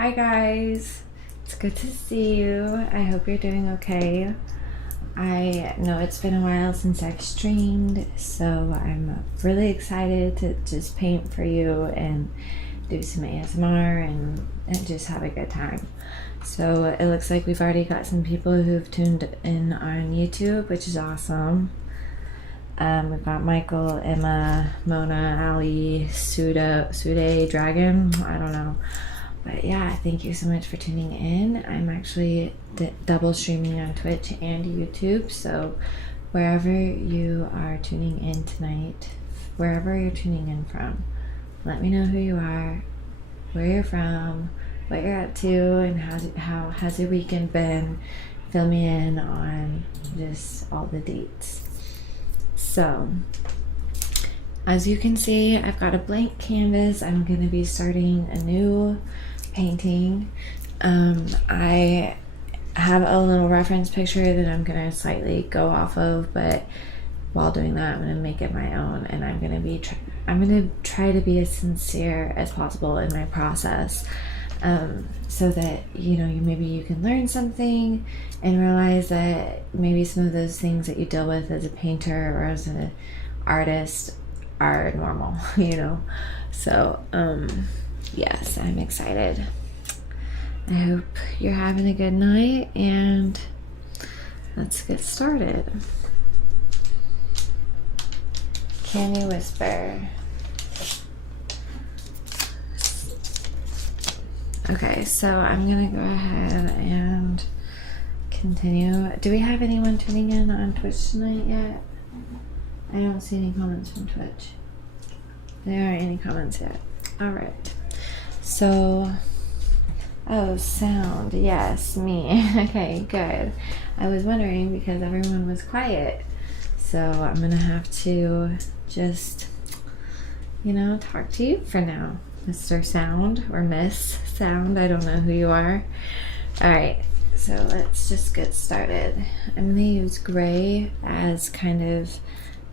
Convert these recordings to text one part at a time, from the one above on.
Hi guys, it's good to see you. I hope you're doing okay. I know it's been a while since I've streamed, so I'm really excited to just paint for you and do some ASMR and just have a good time. So it looks like we've already got some people who've tuned in on YouTube, which is awesome. We've got Michael, Emma, Mona, Ali, Sude, Dragon, I don't know. But yeah, thank you so much for tuning in. I'm actually double streaming on Twitch and YouTube, so wherever you are tuning in tonight, wherever you're tuning in from, let me know who you are, where you're from, what you're up to, and how has your weekend been. Fill me in on just all the dates. So, as you can see, I've got a blank canvas. I'm going to be starting a new painting. I have a little reference picture that I'm going to slightly go off of, but while doing that, I'm going to make it my own, and I'm going to try to be as sincere as possible in my process, so that maybe you can learn something and realize that maybe some of those things that you deal with as a painter or as an artist are normal. So yes, I'm excited. I hope you're having a good night, and let's get started. Can you whisper? Okay, so I'm gonna go ahead and continue. Do we have anyone tuning in on Twitch tonight yet? I don't see any comments from Twitch. There aren't any comments yet. Alright. So, oh, sound. Yes, me. Okay, good. I was wondering because everyone was quiet. So I'm going to have to just, talk to you for now. Mr. Sound or Miss Sound. I don't know who you are. Alright, so let's just get started. I'm going to use gray as kind of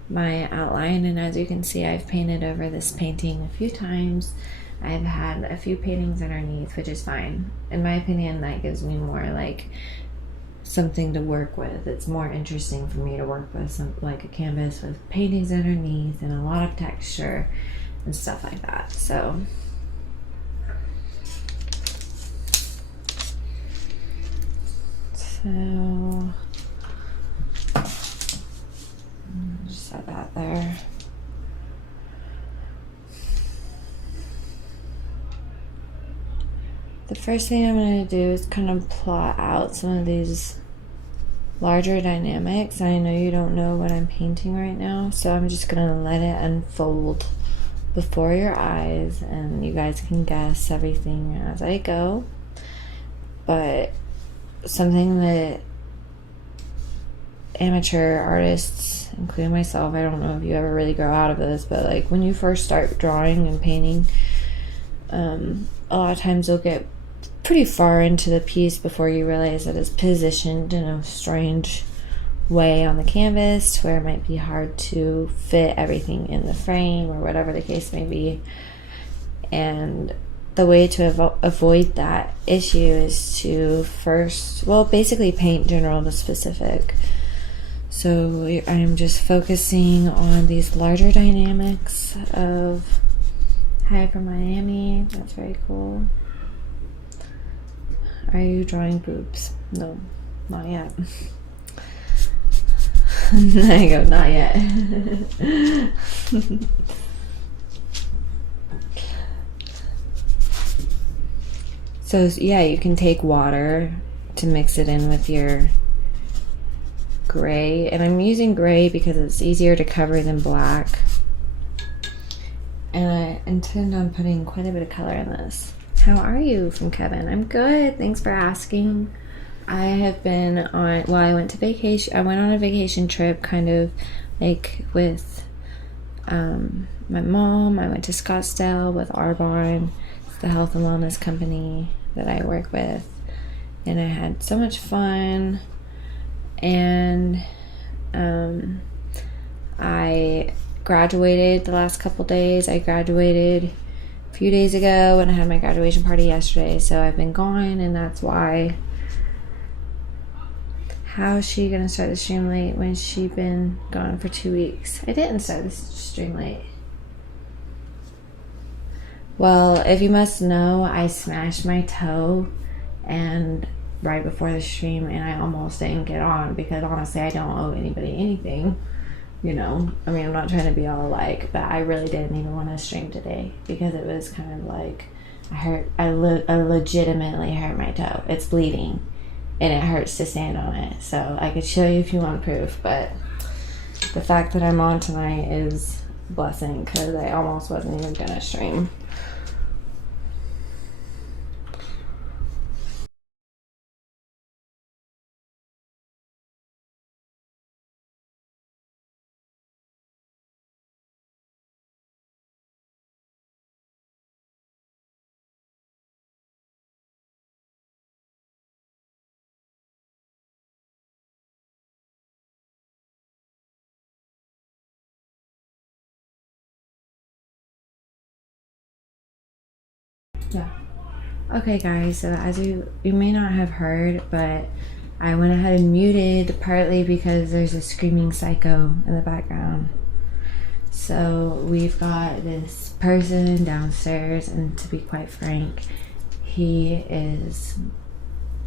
my outline, and as you can see, I've painted over this painting a few times. I've had a few paintings underneath, which is fine. In my opinion, that gives me more like something to work with. It's more interesting for me to work with like a canvas with paintings underneath and a lot of texture and stuff like that. So just set that there. The first thing I'm going to do is kind of plot out some of these larger dynamics. I know you don't know what I'm painting right now, so I'm just going to let it unfold before your eyes, and you guys can guess everything as I go. But something that amateur artists, including myself, I don't know if you ever really grow out of this, but like when you first start drawing and painting, a lot of times you'll get pretty far into the piece before you realize that it's positioned in a strange way on the canvas where it might be hard to fit everything in the frame or whatever the case may be. And the way to avoid that issue is to first, basically paint general to specific. So I'm just focusing on these larger dynamics of hi from Miami. That's very cool. Are you drawing boobs? No, not yet. There you go, not yet. So yeah, you can take water to mix it in with your gray, and I'm using gray because it's easier to cover than black. And I intend on putting quite a bit of color in this. How are you? From Kevin. I'm good. Thanks for asking. I have been on, I went to vacation. I went on a vacation trip kind of like with my mom. I went to Scottsdale with Arbonne. It's the health and wellness company that I work with. And I had so much fun. And I graduated the last couple days. I graduated a few days ago, and I had my graduation party yesterday, so I've been gone, and that's why. How's she gonna start the stream late when she's been gone for 2 weeks? I didn't start the stream late. Well, if you must know, I smashed my toe and right before the stream, and I almost didn't get on because honestly I don't owe anybody anything. I mean, I'm not trying to be all like, but I really didn't even want to stream today because it was kind of like I legitimately hurt my toe. It's bleeding and it hurts to stand on it. So I could show you if you want proof, but the fact that I'm on tonight is a blessing because I almost wasn't even gonna stream. Yeah. Okay, guys, so as you may not have heard, but I went ahead and muted partly because there's a screaming psycho in the background. So we've got this person downstairs, and to be quite frank, he is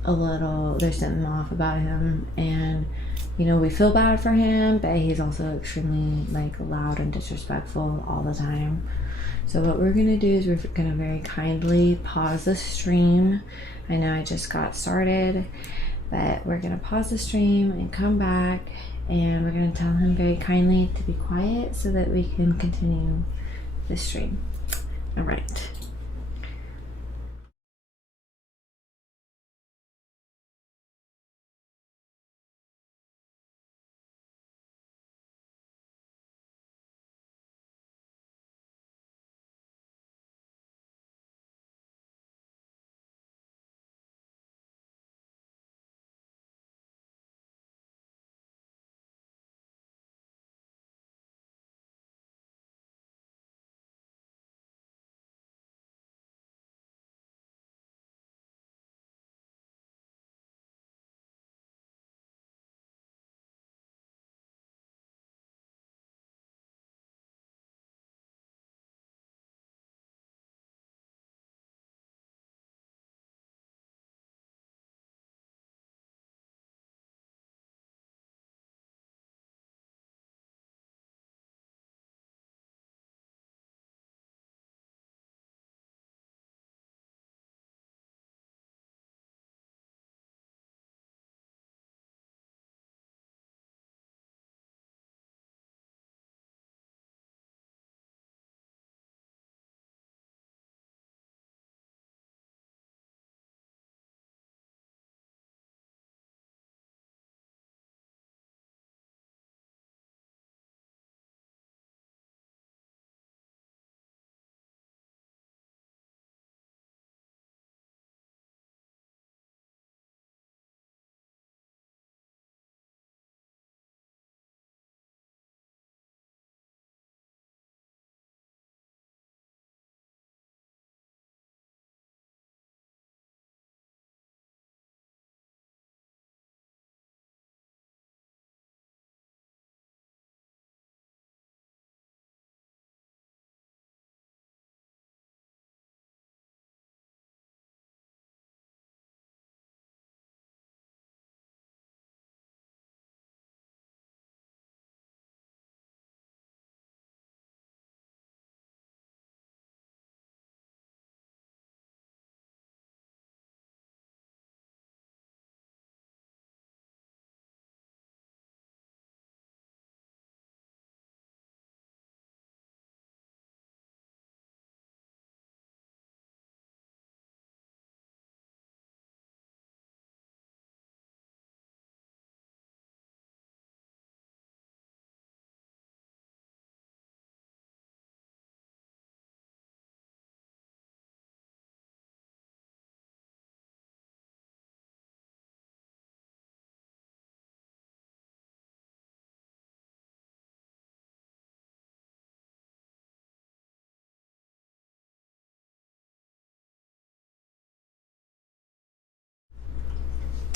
there's something off about him, and we feel bad for him, but he's also extremely loud and disrespectful all the time. So what we're gonna do is we're gonna very kindly pause the stream. I know I just got started, but we're gonna pause the stream and come back, and we're gonna tell him very kindly to be quiet so that we can continue the stream. All right.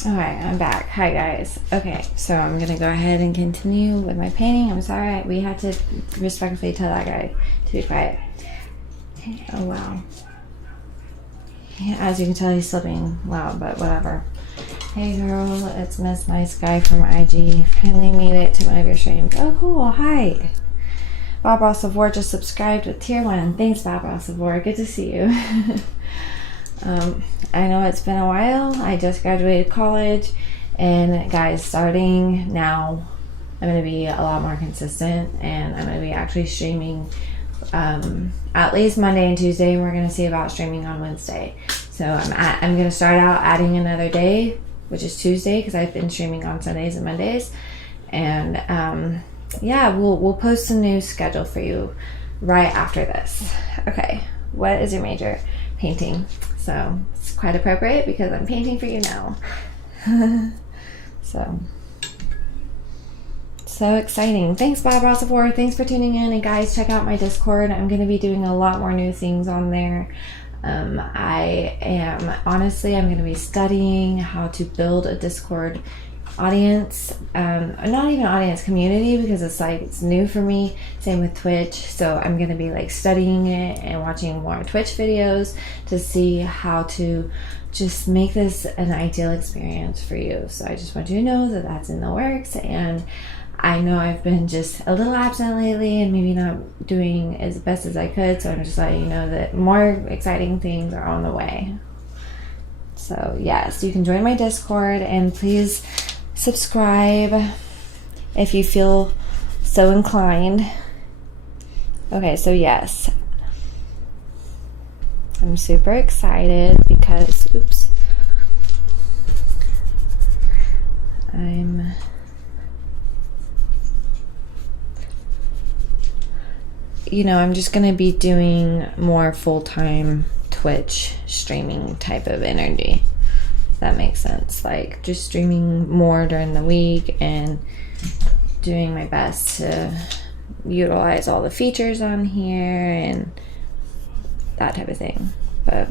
Alright, I'm back. Hi guys. Okay, so I'm gonna go ahead and continue with my painting. I'm sorry, we had to respectfully tell that guy to be quiet. Oh wow. As you can tell, he's still being loud, but whatever. Hey girl, it's Miss Nice Guy from IG. Finally made it to one of your streams. Oh cool, hi. Bob Ross of War just subscribed with tier 1. Thanks, Bob Ross of War. Good to see you. I know it's been a while. I just graduated college, and guys, starting now, I'm going to be a lot more consistent, and I'm going to be actually streaming at least Monday and Tuesday. We're going to see about streaming on Wednesday. So I'm going to start out adding another day, which is Tuesday, because I've been streaming on Sundays and Mondays. And yeah, we'll post a new schedule for you right after this. Okay, what is your major? Painting. So it's quite appropriate because I'm painting for you now. So exciting. Thanks, Bob Ross of War. Thanks for tuning in. And guys, check out my Discord. I'm going to be doing a lot more new things on there. I'm going to be studying how to build a Discord audience, not even audience, community, because it's new for me. Same with Twitch. So I'm going to be like studying it and watching more Twitch videos to see how to just make this an ideal experience for you. So I just want you to know that that's in the works, and I know I've been just a little absent lately and maybe not doing as best as I could, so I'm just letting you know that more exciting things are on the way. So yes, you can join my Discord, and please subscribe if you feel so inclined. Okay, so yes, I'm super excited because I'm just going to be doing more full-time Twitch streaming type of energy. If that makes sense. Like just streaming more during the week and doing my best to utilize all the features on here and that type of thing. But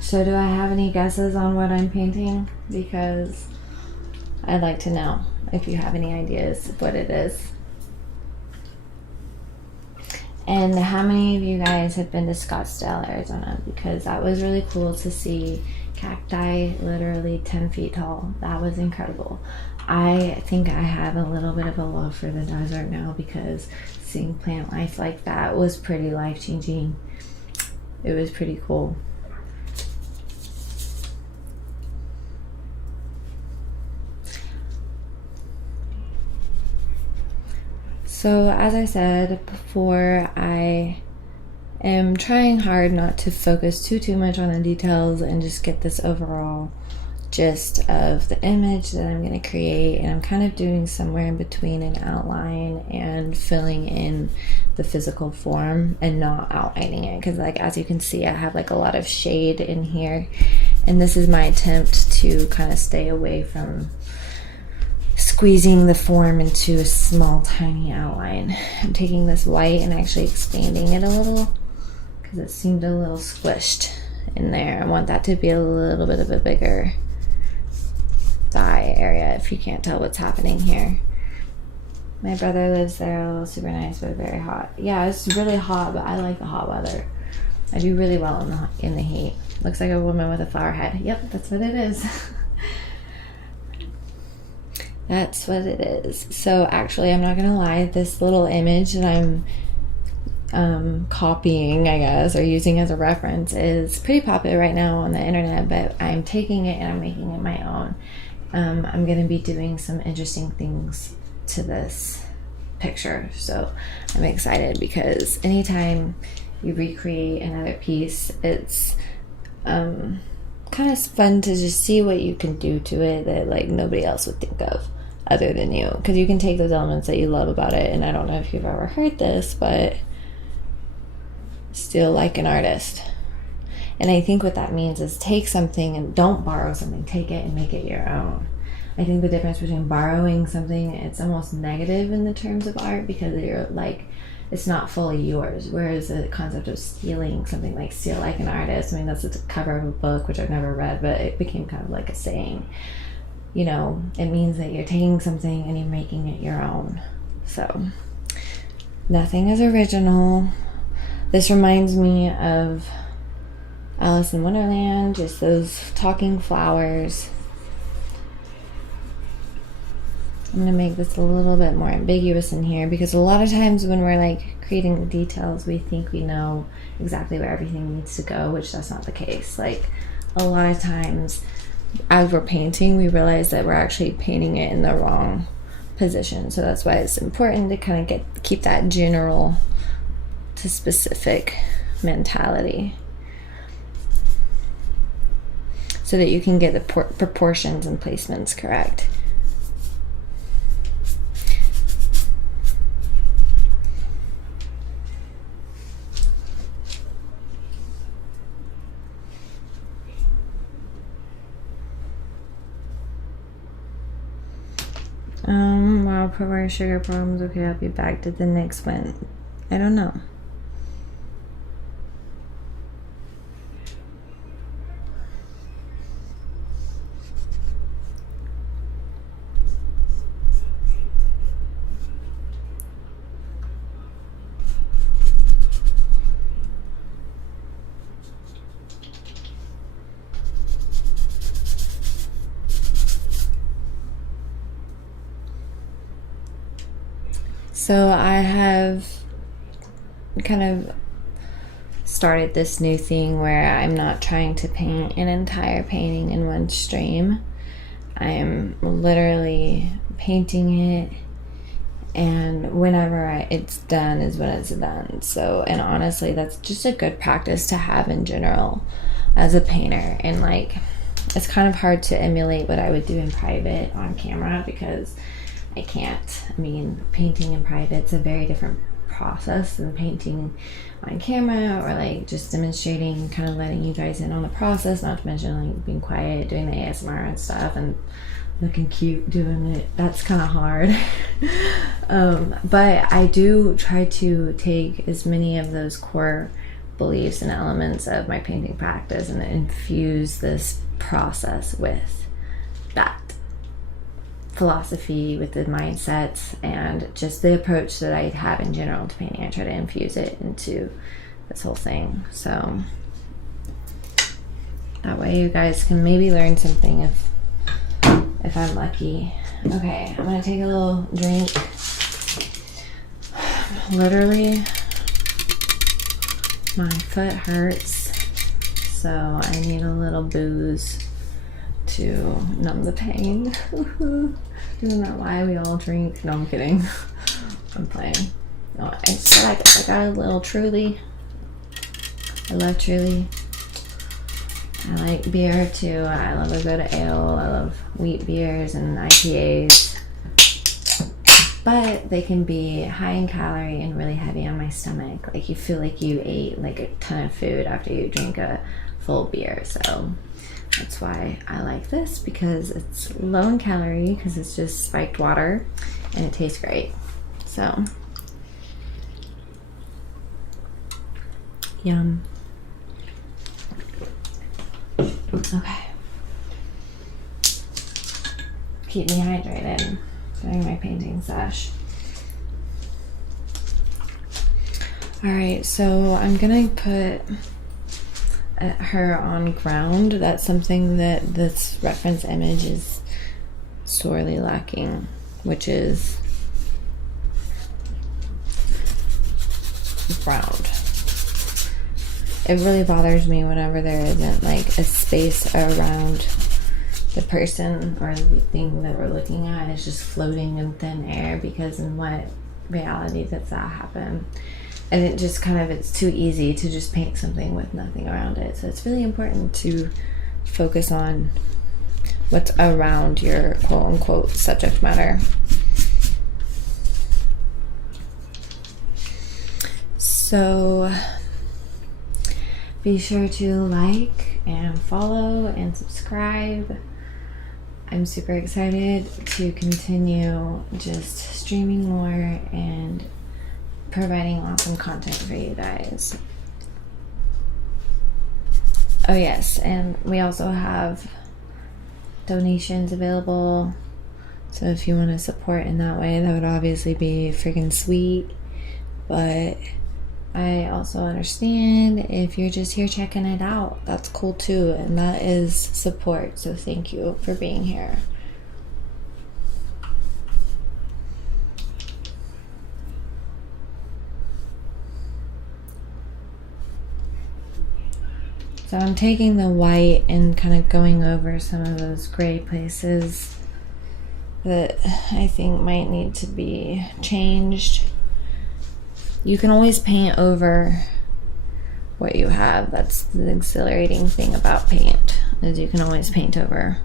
so do I have any guesses on what I'm painting? Because I'd like to know if you have any ideas of what it is. And how many of you guys have been to Scottsdale, Arizona? Because that was really cool to see cacti literally 10 feet tall. That was incredible. I think I have a little bit of a love for the desert now, because seeing plant life like that was pretty life-changing. It was pretty cool. So as I said before, I am trying hard not to focus too much on the details and just get this overall gist of the image that I'm going to create. And I'm kind of doing somewhere in between an outline and filling in the physical form and not outlining it, because like as you can see, I have like a lot of shade in here, and this is my attempt to kind of stay away from squeezing the form into a small tiny outline. I'm taking this white and actually expanding it a little because it seemed a little squished in there. I want that to be a little bit of a bigger thigh area, if you can't tell what's happening here. My brother lives there, a little super nice but very hot. Yeah, it's really hot, but I like the hot weather. I do really well in the heat. Looks like a woman with a flower head. Yep, that's what it is. That's what it is. So actually, I'm not gonna lie, this little image that I'm copying, I guess, or using as a reference is pretty popular right now on the internet, but I'm taking it and I'm making it my own. I'm gonna be doing some interesting things to this picture, so I'm excited, because anytime you recreate another piece, it's kind of fun to just see what you can do to it that like nobody else would think of other than you, because you can take those elements that you love about it. And I don't know if you've ever heard this, but still like an artist. And I think what that means is take something and don't borrow something, take it and make it your own. I think the difference between borrowing something, it's almost negative in the terms of art because you're like, it's not fully yours. Whereas the concept of stealing something, like steal like an artist, I mean, that's the cover of a book, which I've never read, but it became kind of like a saying. You know, it means that you're taking something and you're making it your own. So, nothing is original. This reminds me of Alice in Wonderland, just those talking flowers. I'm going to make this a little bit more ambiguous in here because a lot of times when we're like creating the details, we think we know exactly where everything needs to go, which that's not the case. Like a lot of times as we're painting, we realize that we're actually painting it in the wrong position. So that's why it's important to kind of keep that general to specific mentality so that you can get the proportions and placements correct. Wow, providing sugar problems. Okay, I'll be back. Did the next one? I don't know. So I have kind of started this new thing where I'm not trying to paint an entire painting in one stream. I'm literally painting it, and whenever it's done is when it's done. So, and honestly, that's just a good practice to have in general as a painter. And like, it's kind of hard to emulate what I would do in private on camera because I can't. I mean, painting in private's a very different process than painting on camera, or like just demonstrating, kind of letting you guys in on the process, not to mention like being quiet, doing the ASMR and stuff, and looking cute doing it. That's kind of hard. But I do try to take as many of those core beliefs and elements of my painting practice and infuse this process with that philosophy, with the mindsets, and just the approach that I have in general to painting. I try to infuse it into this whole thing, so that way you guys can maybe learn something if I'm lucky. Okay, I'm gonna take a little drink. Literally, my foot hurts, so I need a little booze to numb the pain. Isn't that why we all drink? No, I'm kidding. I'm playing. No, I feel like I got a little Truly. I love Truly. I like beer too. I love a good ale. I love wheat beers and IPAs. But they can be high in calorie and really heavy on my stomach. Like you feel like you ate like a ton of food after you drink a full beer. So that's why I like this, because it's low in calorie, because it's just spiked water and it tastes great. So, yum. Okay. Keep me hydrated during my painting sesh. Alright, so I'm gonna put her on ground. That's something that this reference image is sorely lacking, which is ground. It really bothers me whenever there isn't like a space around the person or the thing that we're looking at. It's just floating in thin air, because in what reality does that happen? And it just kind of, it's too easy to just paint something with nothing around it. So it's really important to focus on what's around your quote-unquote subject matter. So Be sure to like and follow and subscribe. I'm super excited to continue just streaming more and providing awesome content for you guys. Oh yes, and we also have donations available, so if you want to support in that way, that would obviously be freaking sweet. But I also understand if you're just here checking it out, that's cool too, and that is support, so thank you for being here. So I'm taking the white and kind of going over some of those gray places that I think might need to be changed. You can always paint over what you have. That's the exhilarating thing about paint, is you can always paint over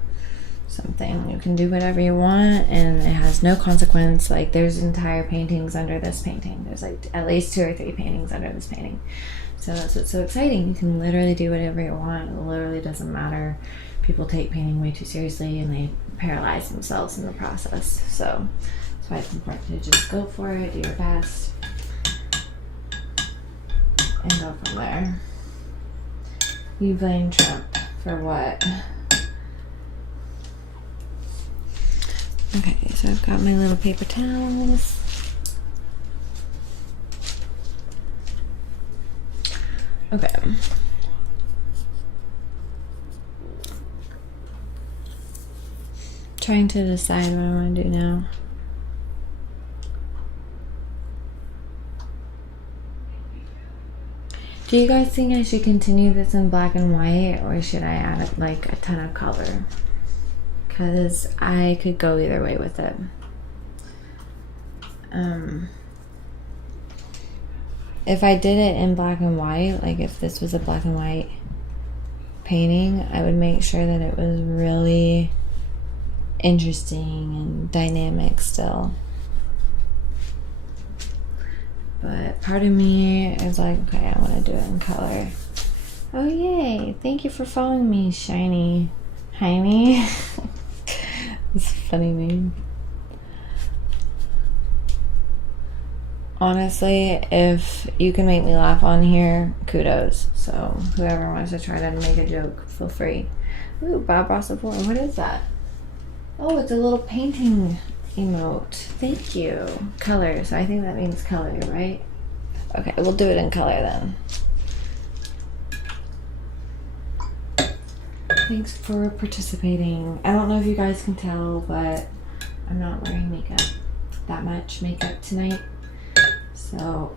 something. You can do whatever you want and it has no consequence. Like, there's entire paintings under this painting. There's like at least 2 or 3 paintings under this painting. So that's what's so exciting. You can literally do whatever you want. It literally doesn't matter. People take painting way too seriously and they paralyze themselves in the process. So that's why it's important to just go for it, do your best, and go from there. You blame Trump for what? Okay, so I've got my little paper towels. Okay. Trying to decide what I want to do now. Do you guys think I should continue this in black and white, or should I add like a ton of color? Because I could go either way with it. If I did it in black and white, like if this was a black and white painting, I would make sure that it was really interesting and dynamic still. But part of me is like, okay, I want to do it in color. Oh yay, thank you for following me, Shiny Heiny. It's a funny name. Honestly, if you can make me laugh on here, kudos. So whoever wants to try to make a joke, feel free. Ooh, Bob Ross 4. What is that? Oh, it's a little painting emote. Thank you. Color. So I think that means color, right? Okay, we'll do it in color then. Thanks for participating. I don't know if you guys can tell, but I'm not wearing makeup, that much makeup tonight. So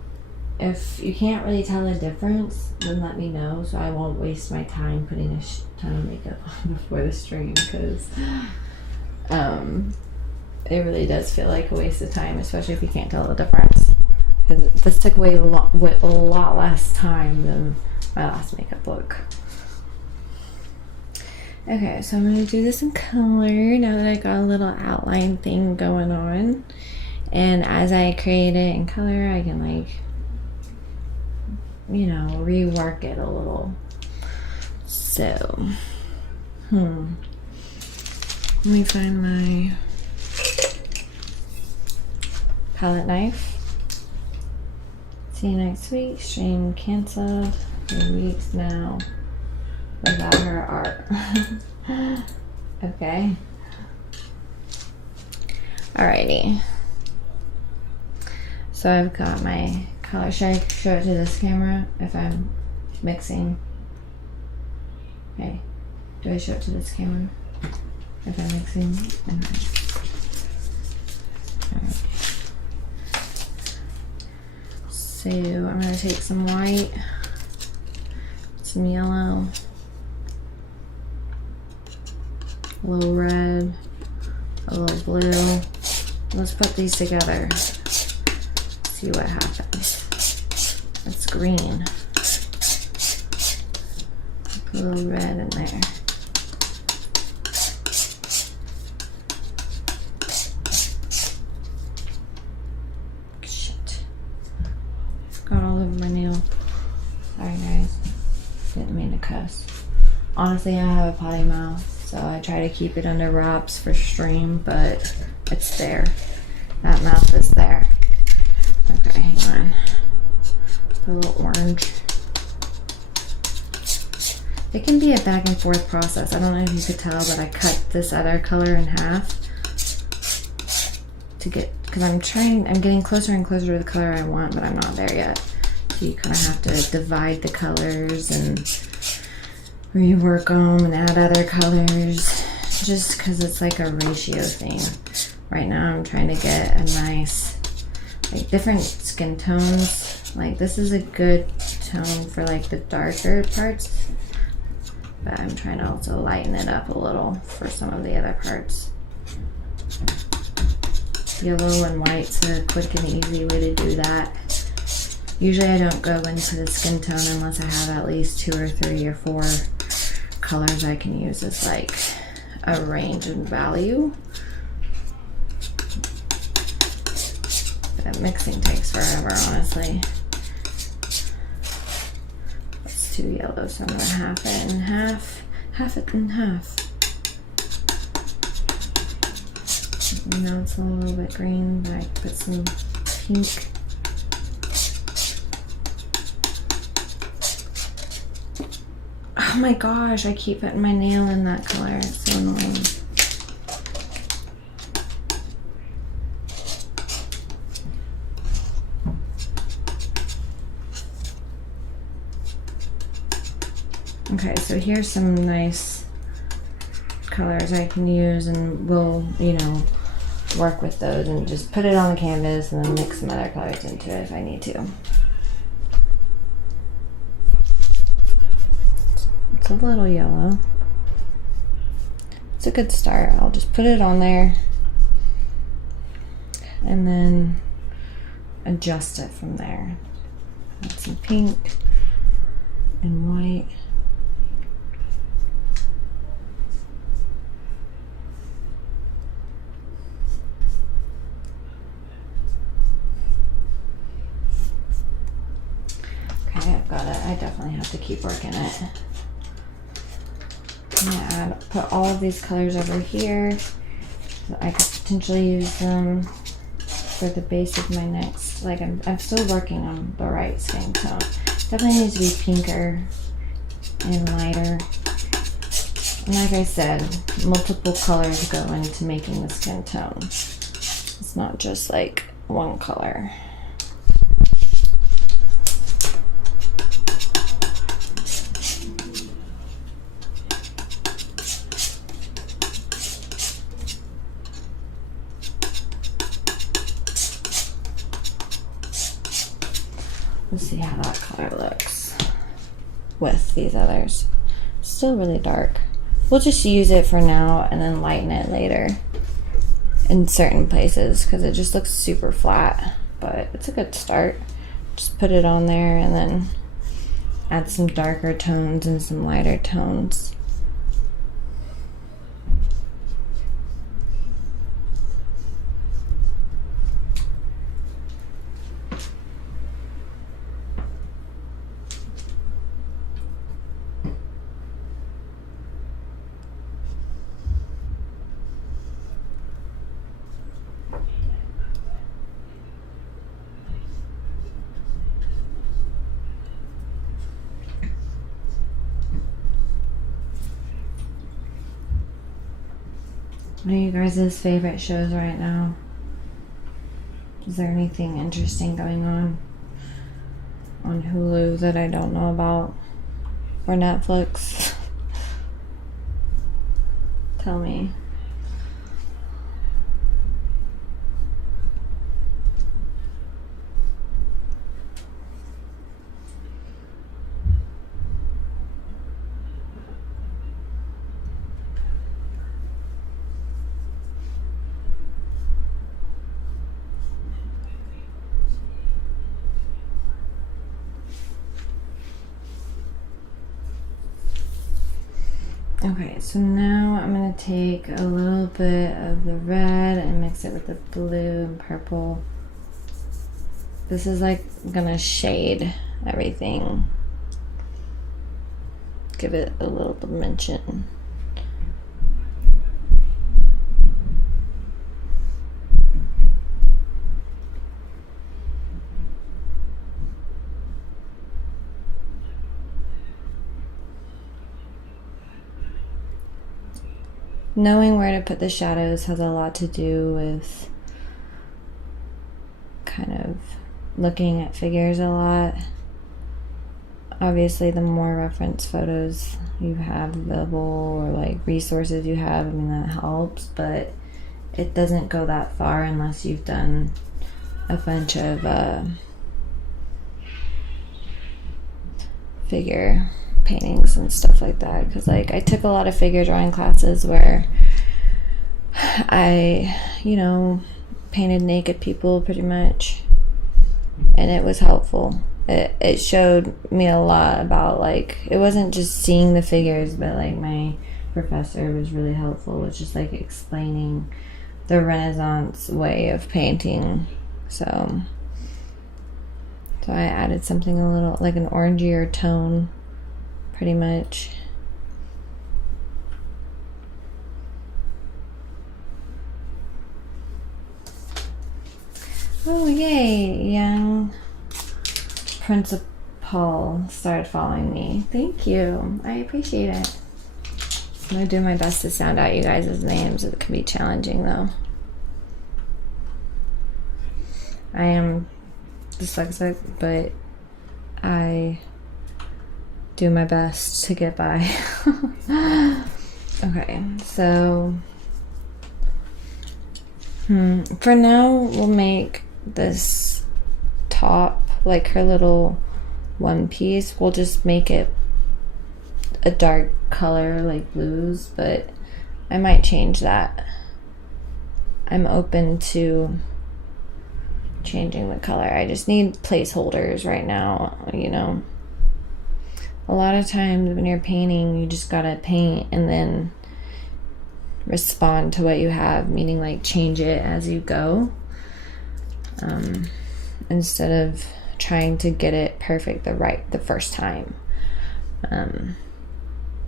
if you can't really tell the difference, then let me know so I won't waste my time putting a ton of makeup on before the stream, because it really does feel like a waste of time, especially if you can't tell the difference. Because this took a lot less time than my last makeup look. Okay, so I'm going to do this in color now that I got a little outline thing going on. And as I create it in color, I can, like, you know, rework it a little. So, let me find my palette knife. See you next week. Stream canceled 3 weeks now without her art. Okay. Alrighty. So I've got my color. Should I show it to this camera if I'm mixing? Okay. Do I show it to this camera if I'm mixing? Okay. Alright. So I'm going to take some white, some yellow, a little red, a little blue. Let's put these together. See what happens. It's green. Put a little red in there. Shit. Got all over my nail. Sorry guys. See Because honestly, I have a potty mouth, so I try to keep it under wraps for stream, but it's there. That mouth is there. Okay, hang on. A little orange. It can be a back and forth process. I don't know if you could tell, but I cut this other color in half to get, because I'm getting closer and closer to the color I want, but I'm not there yet. So you kind of have to divide the colors and rework them and add other colors, just because it's like a ratio thing. Right now I'm trying to get a nice, like, different skin tones. Like, this is a good tone for like the darker parts, but I'm trying to also lighten it up a little for some of the other parts. Yellow and white's a quick and easy way to do that. Usually I don't go into the skin tone unless I have at least 2 or 3 or 4 colors I can use as like a range and value. But mixing takes forever, honestly. It's too yellow, so I'm gonna half it in half. Half it in half. Now it's a little bit green, but I put some pink. Oh my gosh, I keep putting my nail in that color. It's so annoying. Okay, so here's some nice colors I can use, and we'll, you know, work with those and just put it on the canvas and then mix some other colors into it if I need to. It's a little yellow. It's a good start. I'll just put it on there and then adjust it from there. Add some pink and white. Okay, I've got it. I definitely have to keep working it. I'm gonna put all of these colors over here. So I could potentially use them for the base of my next, like I'm still working on the right skin tone. Definitely needs to be pinker and lighter. And like I said, multiple colors go into making the skin tone. It's not just like one color. Let's see how that color looks with these others. Still really dark. We'll just use it for now and then lighten it later in certain places because it just looks super flat, but it's a good start. Just put it on there and then add some darker tones and some lighter tones. What are you guys' favorite shows right now? Is there anything interesting going on Hulu that I don't know about? Or Netflix? Tell me. Okay, so now I'm going to take a little bit of the red and mix it with the blue and purple. This is like going to shade everything. give it a little dimension. Knowing where to put the shadows has a lot to do with kind of looking at figures a lot. Obviously, the more reference photos you have available or like resources you have, I mean, that helps, but it doesn't go that far unless you've done a bunch of figure paintings and stuff like that. Because like I took a lot of figure drawing classes where I, painted naked people pretty much, and it was helpful. It showed me a lot about, like, it wasn't just seeing the figures, but like my professor was really helpful with just like explaining the Renaissance way of painting. So I added something a little like an orangier tone pretty much. Oh yay, young principal started following me. Thank you. I appreciate it. I'm gonna do my best to sound out you guys' names. It can be challenging though. I am dyslexic, but I do my best to get by. Okay, so for now we'll make this top, like her little one piece, we'll just make it a dark color like blues, but I might change that. I'm open to changing the color. I just need placeholders right now, A lot of times when you're painting, you just gotta paint and then respond to what you have, meaning like change it as you go, instead of trying to get it perfect the first time.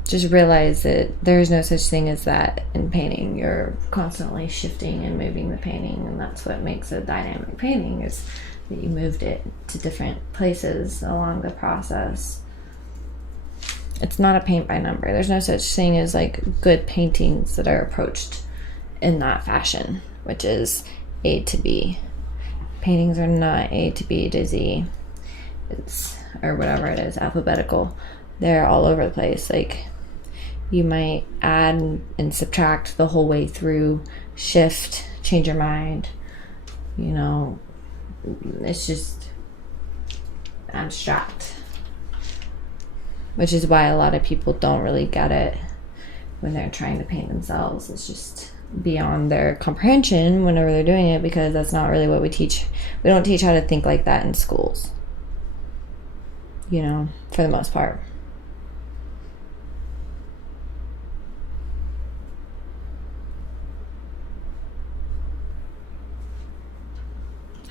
Just realize that there's no such thing as that in painting. You're constantly shifting and moving the painting, and that's what makes a dynamic painting, is that you moved it to different places along the process. It's not a paint by number. There's no such thing as like good paintings that are approached in that fashion, which is A to B. Paintings are not A to B to Z, or whatever it is, alphabetical. They're all over the place. Like, you might add and subtract the whole way through, shift, change your mind. It's just abstract, which is why a lot of people don't really get it when they're trying to paint themselves. It's just beyond their comprehension whenever they're doing it, because that's not really what we teach. We don't teach how to think like that in schools, for the most part.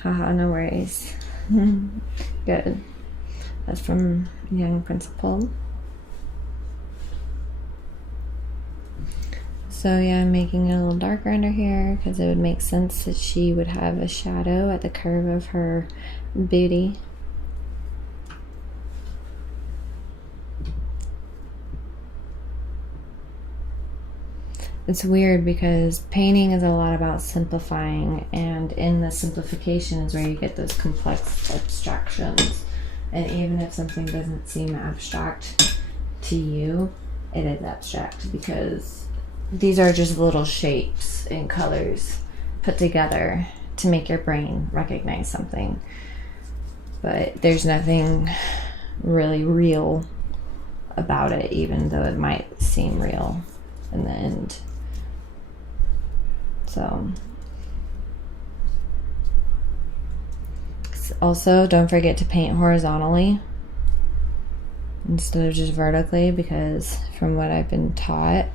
Haha, no worries. Good. That's from Young Principal. So yeah, I'm making it a little darker under here because it would make sense that she would have a shadow at the curve of her booty. It's weird because painting is a lot about simplifying, and in the simplification is where you get those complex abstractions. And even if something doesn't seem abstract to you, it is abstract because these are just little shapes and colors put together to make your brain recognize something. But there's nothing really real about it, even though it might seem real in the end. So also, don't forget to paint horizontally instead of just vertically, because from what I've been taught,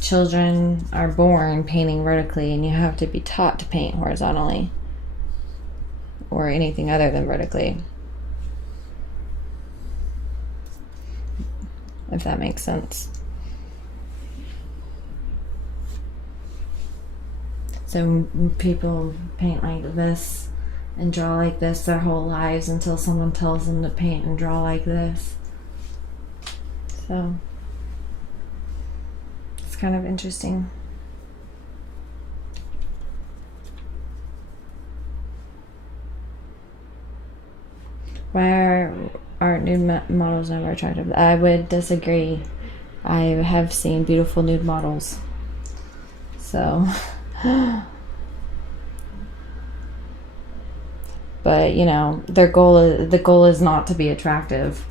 children are born painting vertically, and you have to be taught to paint horizontally or anything other than vertically. if that makes sense. So people paint like this and draw like this their whole lives until someone tells them to paint and draw like this. So it's kind of interesting. Why are nude models never attractive? I would disagree. I have seen beautiful nude models. So, but you know, the goal is not to be attractive.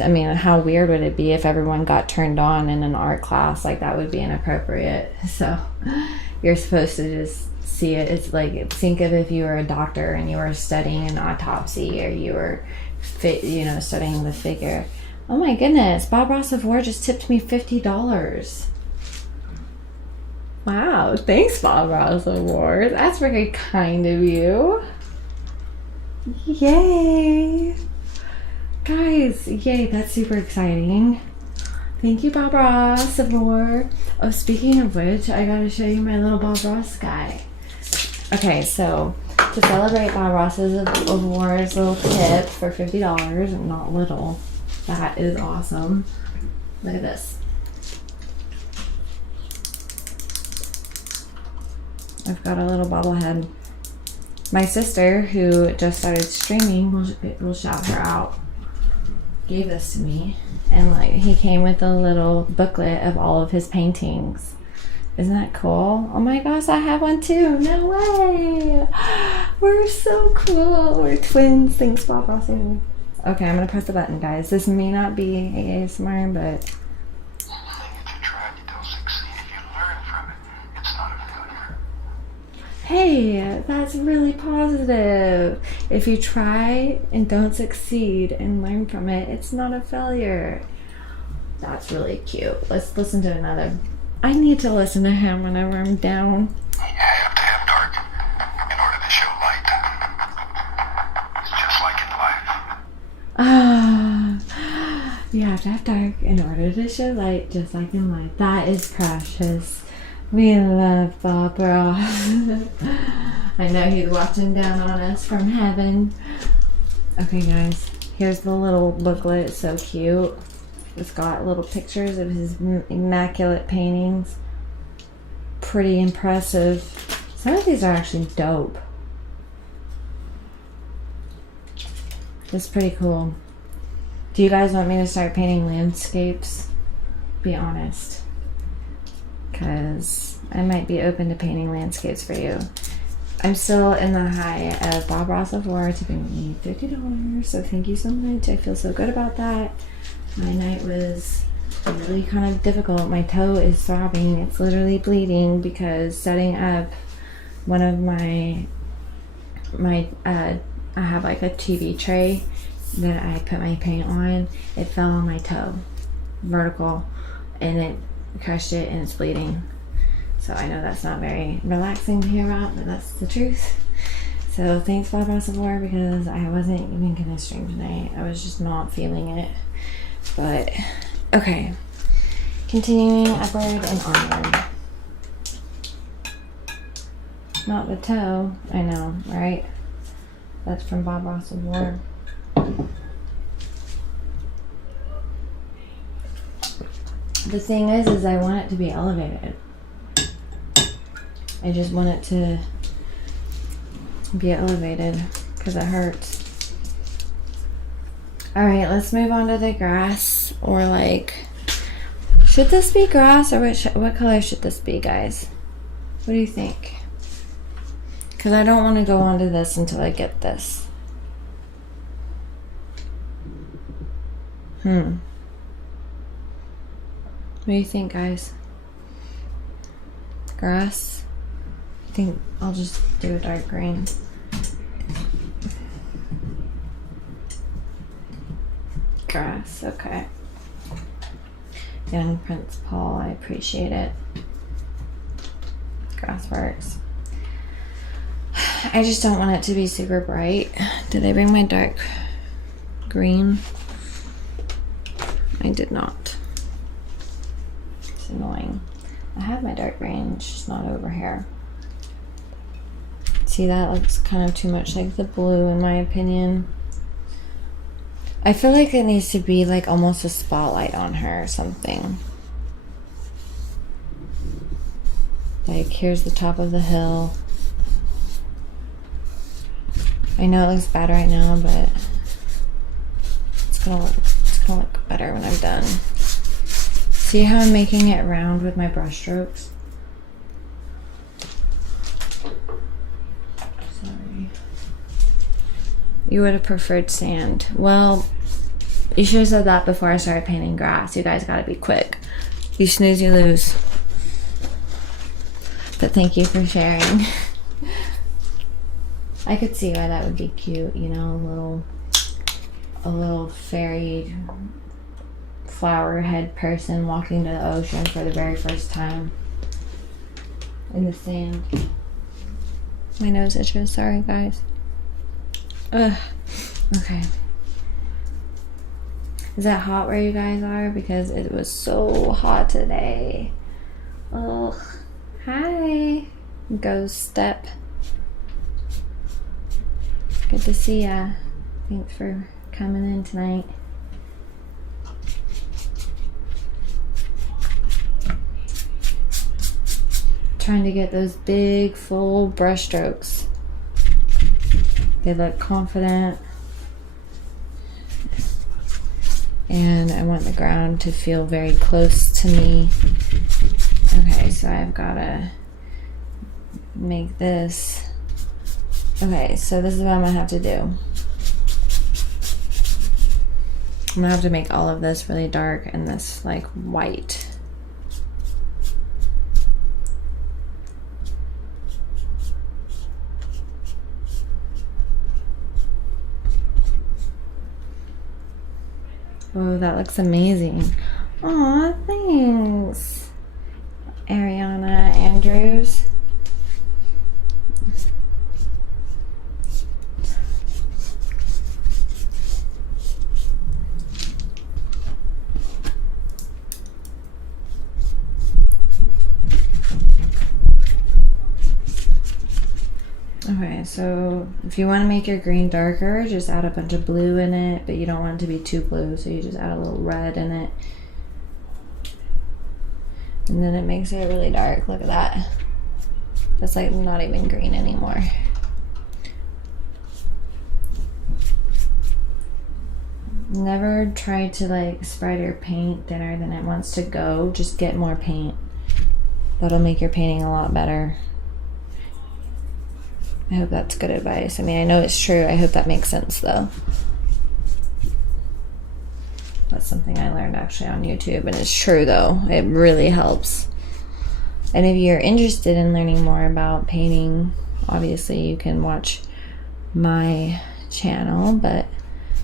I mean, how weird would it be if everyone got turned on in an art class? Like, that would be inappropriate. So you're supposed to just see it. It's like, think of if you were a doctor and you were studying an autopsy, or you were studying the figure. Oh my goodness, Bob Ross of War just tipped me $50. Wow, thanks, Bob Ross of War. That's very kind of you. Yay. Guys, yay, that's super exciting. Thank you, Bob Ross of War. Oh, speaking of which, I gotta show you my little Bob Ross guy. Okay, so to celebrate Bob Ross's of War's little tip for $50, not little, that is awesome. Look at this. I've got a little bobblehead. My sister, who just started streaming, we'll shout her out, gave this to me, and like, he came with a little booklet of all of his paintings. Isn't that cool? Oh my gosh, I have one too. No way. We're so cool. We're twins. Thanks, Bob Ross. Okay, I'm gonna press the button, guys. This may not be ASMR, but If you try, you don't succeed. If you learn from it, it's not a failure. hey, that's really positive. If you try and don't succeed and learn from it, it's not a failure. That's really cute. Let's listen to another. I need to listen to him whenever I'm down. You have to have dark in order to show light. It's just like in life. Ah, you have to have dark in order to show light, just like in life. That is precious. We love Bob Ross. I know he's watching down on us from heaven. Okay, guys, here's the little booklet. It's so cute. It's got little pictures of his immaculate paintings. Pretty impressive. Some of these are actually dope. It's pretty cool. Do you guys want me to start painting landscapes? Be honest. Because I might be open to painting landscapes for you. I'm still in the high of Bob Ross of War tipping me $50. So thank you so much. I feel so good about that. My night was really kind of difficult. My toe is throbbing. It's literally bleeding because setting up one of my I have like a TV tray that I put my paint on. It fell on my toe, vertical, and it crushed it, and it's bleeding. So I know that's not very relaxing to hear about, but that's the truth. So thanks, Bob Ross of War, because I wasn't even gonna stream tonight. I was just not feeling it. But okay, continuing upward and onward. Not the toe, I know, right? That's from Bob Ross of War. The thing is I want it to be elevated. I just want it to be elevated because it hurts. Alright, let's move on to the grass, or like, should this be grass, or what color should this be, guys? What do you think? Because I don't want to go on to this until I get this. What do you think, guys? Grass? I think I'll just do a dark green. Grass, okay. Young Prince Paul, I appreciate it. Grass works. I just don't want it to be super bright. Did I bring my dark green? I did not. It's annoying. I have my dark green, it's just not over here. See, that looks kind of too much like the blue in my opinion. I feel like it needs to be like almost a spotlight on her or something. Like, here's the top of the hill. I know it looks bad right now, but it's gonna look better when I'm done. See how I'm making it round with my brush strokes? Sorry. You would have preferred sand. Well, you should have said that before I started painting grass. You guys gotta be quick. You snooze, you lose. But thank you for sharing. I could see why that would be cute, you know, a little fairy flower head person walking to the ocean for the very first time in the sand. My nose itches, sorry guys. Ugh. Okay. Is that hot where you guys are? Because it was so hot today. Ugh. Hi, Ghost Step. Good to see ya. Thanks for coming in tonight. Trying to get those big, full brush strokes. They look confident. And I want the ground to feel very close to me. Okay, so I've gotta make this. Okay, so this is what I'm gonna have to do. I'm gonna have to make all of this really dark and this like white. Oh, that looks amazing. Aw, thanks, Ariana Andrews. Okay, so if you want to make your green darker, just add a bunch of blue in it, but you don't want it to be too blue, so you just add a little red in it. And then it makes it really dark. Look at that. That's like not even green anymore. Never try to like spread your paint thinner than it wants to go. Just get more paint. That'll make your painting a lot better. I hope that's good advice. I mean, I know it's true. I hope that makes sense though. That's something I learned actually on YouTube, and it's true though. It really helps. And if you're interested in learning more about painting, obviously you can watch my channel, but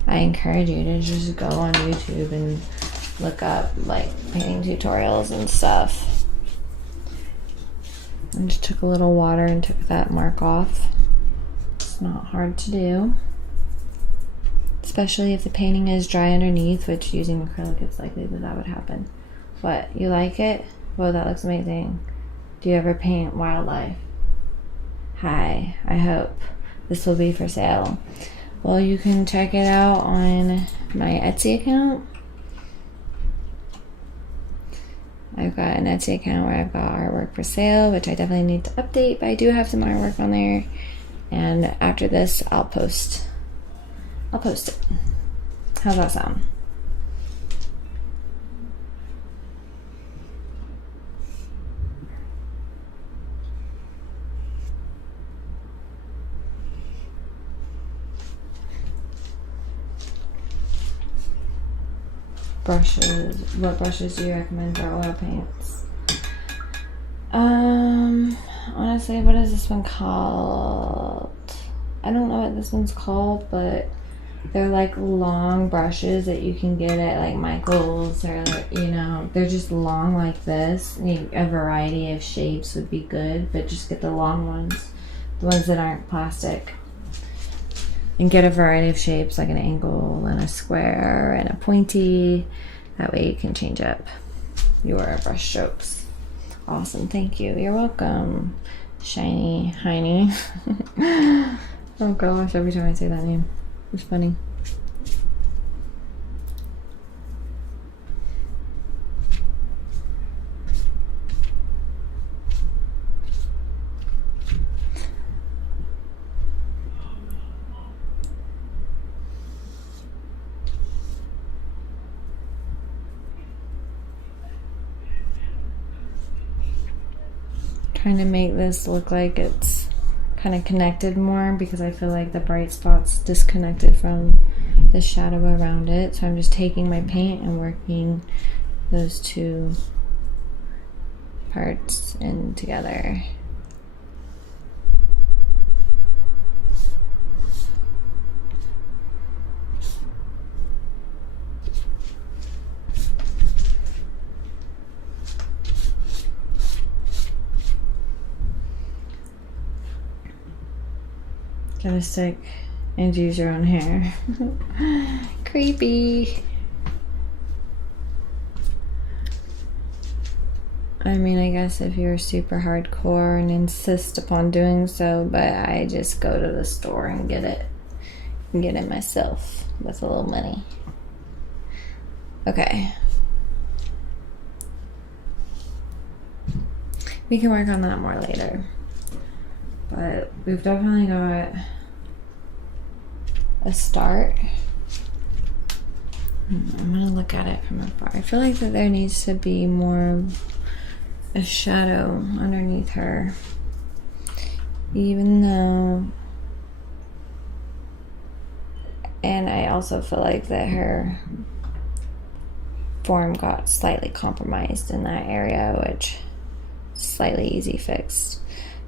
I encourage you to just go on YouTube and look up like painting tutorials and stuff. I just took a little water and took that mark off. It's not hard to do. Especially if the painting is dry underneath, which using acrylic it's likely that would happen. What, you like it? Whoa, that looks amazing. Do you ever paint wildlife? Hi, I hope this will be for sale. Well, you can check it out on my Etsy account. I've got an Etsy account where I've got artwork for sale, which I definitely need to update, but I do have some artwork on there. And after this, I'll post it. How's that sound? Brushes. What brushes do you recommend for oil paints? Honestly, what is this one called? I don't know what this one's called, but they're like long brushes that you can get at like Michael's, or you know, they're just long like this. A variety of shapes would be good, but just get the long ones, the ones that aren't plastic. And get a variety of shapes, like an angle and a square and a pointy. That way you can change up. your brush strokes. Awesome, thank you. You're welcome, Shiny Heiny. Oh gosh, every time I say that name, it's funny. Trying to make this look like it's kind of connected more, because I feel like the bright spot's disconnected from the shadow around it. So I'm just taking my paint and working those two parts in together. Gotta stick and use your own hair. Creepy. I mean, I guess if you're super hardcore and insist upon doing so, but I just go to the store and get it myself with a little money. Okay. We can work on that more later. But we've definitely got a start. I'm gonna look at it from afar. I feel like that there needs to be more a shadow underneath her, even though, and I also feel like that her form got slightly compromised in that area, which is slightly easy fixed.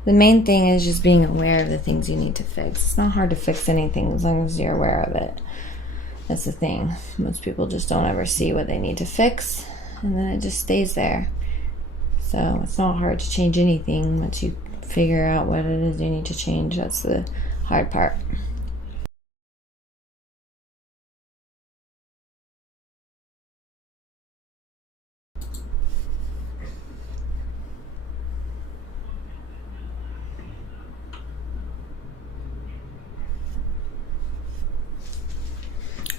The main thing is just being aware of the things you need to fix. It's not hard to fix anything as long as you're aware of it. That's the thing. Most people just don't ever see what they need to fix, and then it just stays there. So it's not hard to change anything once you figure out what it is you need to change. That's the hard part.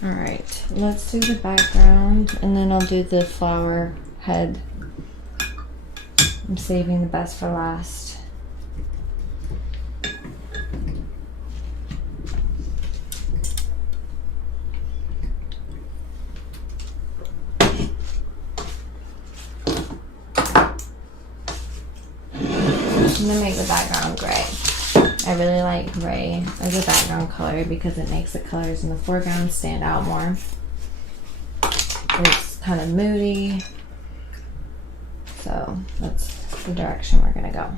Alright, let's do the background, and then I'll do the flower head. I'm saving the best for last. I'm gonna make the background gray. I really like gray as a background color because it makes the colors in the foreground stand out more. It's kind of moody, so that's the direction we're gonna go.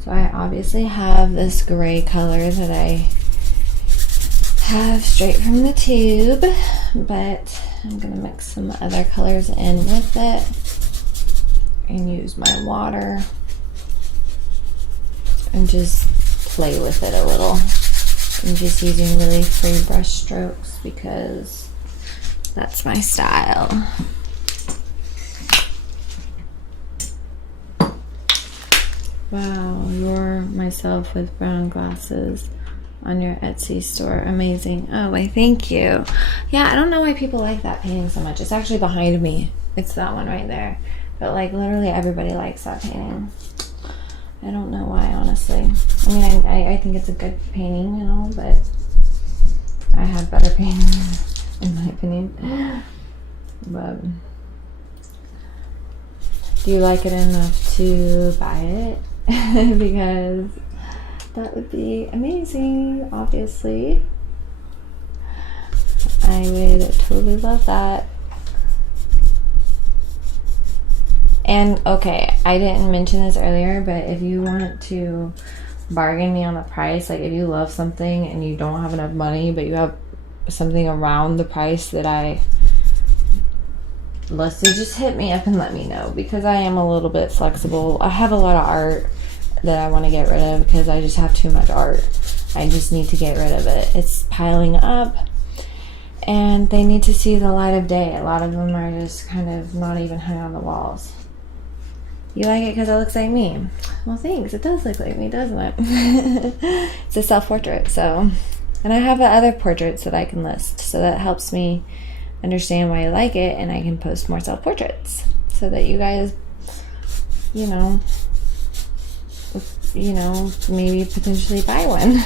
So I obviously have this gray color that I have straight from the tube, but I'm gonna mix some other colors in with it and use my water and just play with it a little. I'm just using really free brush strokes because that's my style. Wow, you're myself with brown glasses on your Etsy store. Amazing. Oh, why thank you. Yeah, I don't know why people like that painting so much. It's actually behind me. It's that one right there. But like literally everybody likes that painting. I don't know why, honestly. I mean, I think it's a good painting, you know, but I have better paintings, in my opinion. But do you like it enough to buy it? Because that would be amazing, obviously. I would totally love that. And okay, I didn't mention this earlier, but if you want to bargain me on the price, like if you love something and you don't have enough money, but you have something around the price that I listed, just hit me up and let me know, because I am a little bit flexible. I have a lot of art that I want to get rid of because I just have too much art. I just need to get rid of it. It's piling up. and they need to see the light of day. A lot of them are just kind of not even hung on the walls. You like it because it looks like me? Well, thanks. It does look like me, doesn't it? It's a self-portrait, so. And I have other portraits that I can list, so that helps me understand why you like it, and I can post more self-portraits so that you guys, you know, maybe potentially buy one.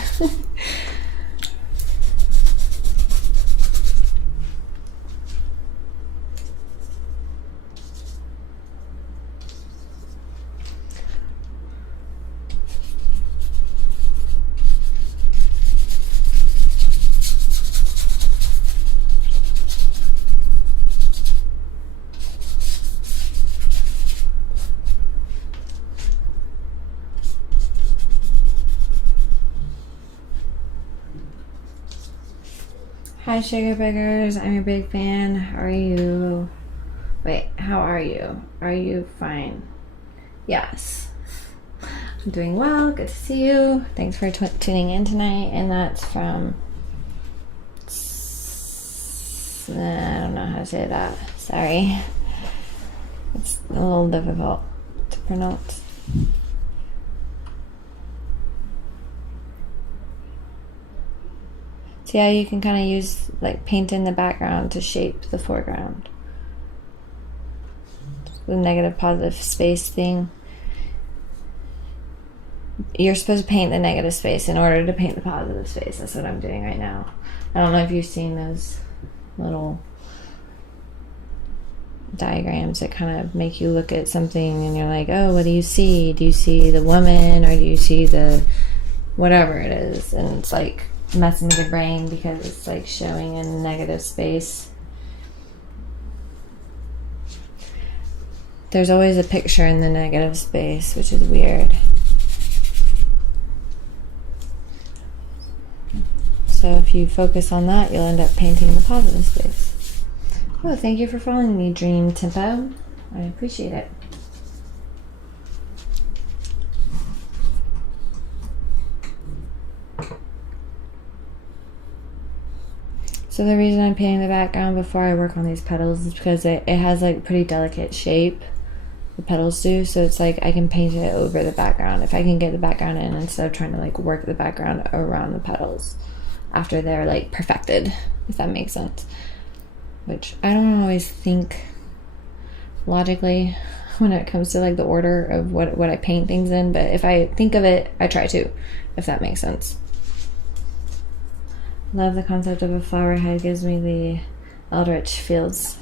Hi, Sugar Beggars. I'm your big fan. How are you? Wait, how are you? Are you fine? Yes. I'm doing well. Good to see you. Thanks for tuning in tonight. And that's from... I don't know how to say that. Sorry. It's a little difficult to pronounce. See how you can kind of use like paint in the background to shape the foreground. The negative positive space thing. You're supposed to paint the negative space in order to paint the positive space. That's what I'm doing right now. I don't know if you've seen those little diagrams that kind of make you look at something and you're like, oh, what do you see? Do you see the woman, or do you see the whatever it is? And it's like messing with your brain because it's like showing in negative space. There's always a picture in the negative space, which is weird. So if you focus on that, you'll end up painting the positive space. Oh, thank you for following me, Dream Tempo. I appreciate it. So the reason I'm painting the background before I work on these petals is because it has like pretty delicate shape, the petals do, so it's like I can paint it over the background if I can get the background in instead of trying to like work the background around the petals after they're like perfected, if that makes sense. Which I don't always think logically when it comes to like the order of what I paint things in, but if I think of it, I try to, if that makes sense. Love the concept of a flower head. Gives me the Eldritch feels.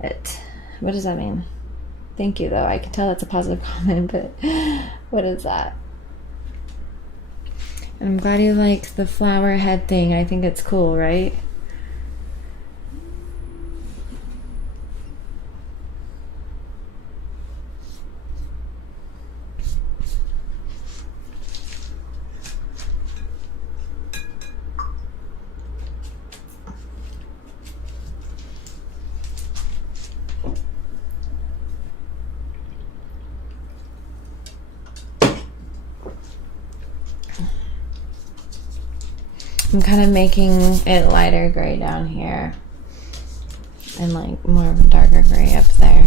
What does that mean? Thank you, though. I can tell that's a positive comment, but what is that? And I'm glad you like the flower head thing. I think it's cool, right? I'm kind of making it lighter gray down here and like more of a darker gray up there.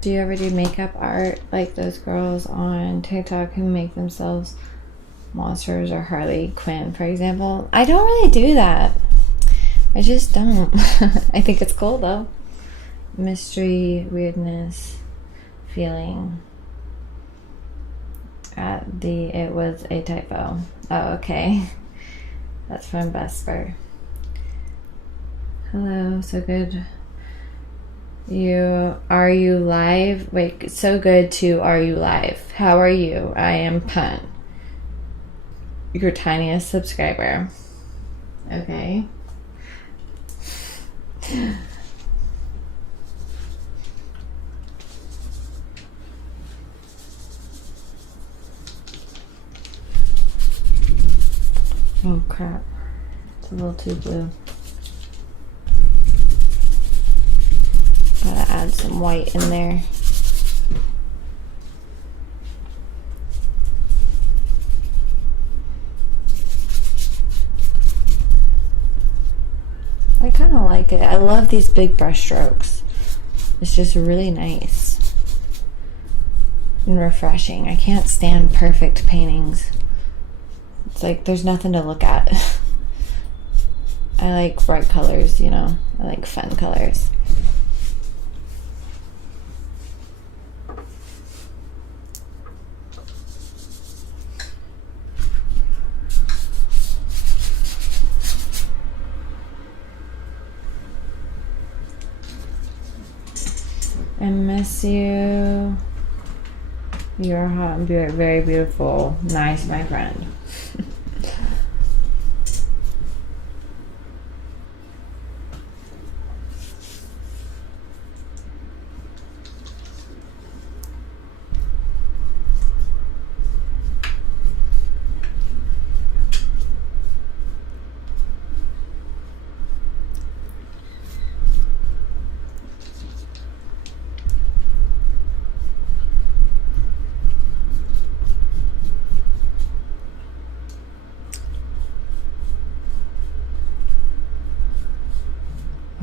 Do you ever do makeup art like those girls on TikTok who make themselves monsters, or Harley Quinn, for example? I don't really do that. I just don't. I think it's cool though. Mystery, weirdness, feeling. It was a typo. Oh, okay. That's from Vesper. Hello, so good. Are you live? Wait, so good to are you live? How are you? I am Pun, your tiniest subscriber. Okay. Oh crap, it's a little too blue. Gotta add some white in there. kind of like it. I love these big brush strokes. It's just really nice and refreshing. I can't stand perfect paintings. It's like there's nothing to look at. I like bright colors, you know. I like fun colors. I miss you. You're hot and very beautiful. Nice, my friend.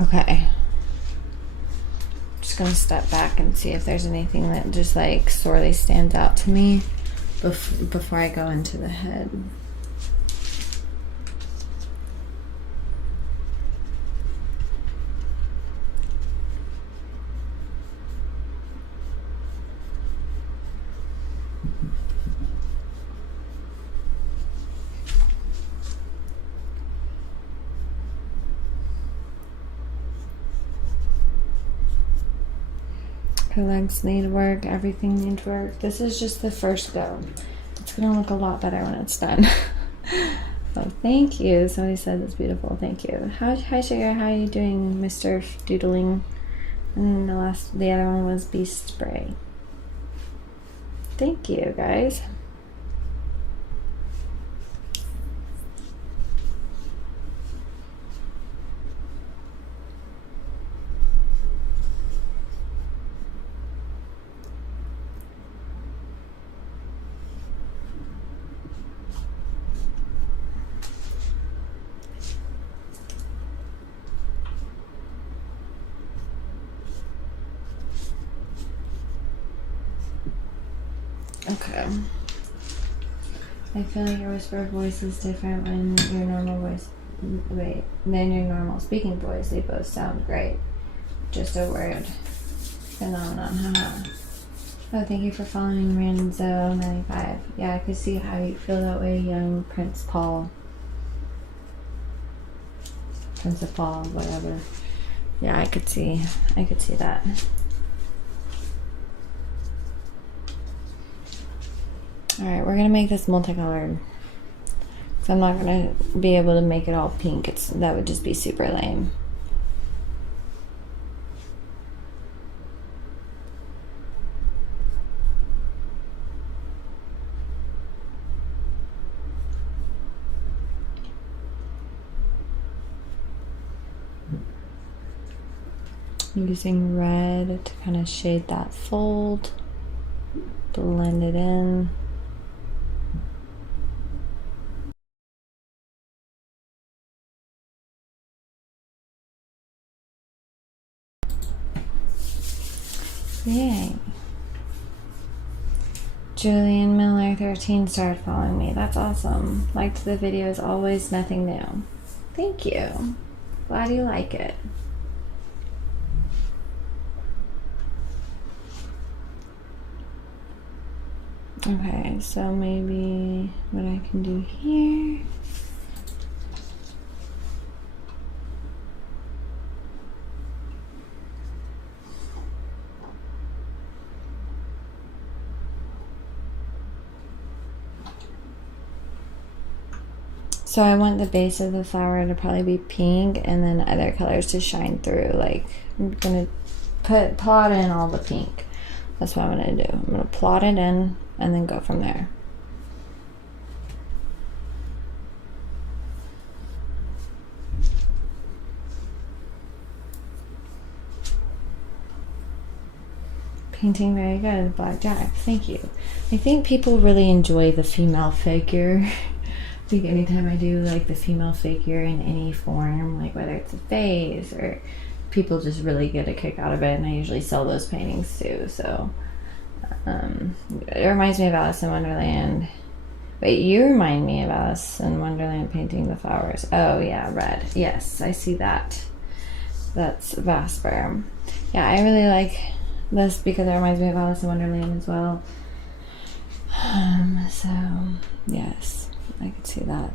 Okay. Just gonna step back and see if there's anything that just like sorely stands out to me before I go into the head. Her legs need work, everything needs work. This is just the first go. It's gonna look a lot better when it's done. Oh, thank you. Somebody said it's beautiful. Thank you. Hi Sugar, how are you doing, Mr. Doodling? And the other one was Beast Spray. Thank you, guys. Okay. I feel like your whisper voice is different when your normal voice, than your normal speaking voice. They both sound great. Just a word phenomenon, haha. Oh, thank you for following Ranzo95. Yeah, I could see how you feel that way, young Prince Paul. Prince of Paul, whatever. Yeah, I could see that. Alright, we're gonna make this multicolored. So I'm not gonna be able to make it all pink. That would just be super lame. Using red to kind of shade that fold, blend it in. Yay. Julian Miller 13 started following me. That's awesome. Liked the videos, always nothing new. Thank you. Glad you like it. Okay, so maybe what I can do here. So I want the base of the flower to probably be pink and then other colors to shine through. Like I'm gonna plot in all the pink. That's what I'm gonna do. I'm gonna plot it in and then go from there. Painting very good, Blackjack. Thank you. I think people really enjoy the female figure. think anytime I do like the female figure in any form, like whether it's a face or people just really get a kick out of it, and I usually sell those paintings too. So it reminds me of Alice in Wonderland. Wait, you remind me of Alice in Wonderland painting the flowers. Oh yeah, red. Yes, I see that. That's Vasper. Yeah, I really like this because it reminds me of Alice in Wonderland as well. So yes, I could see that.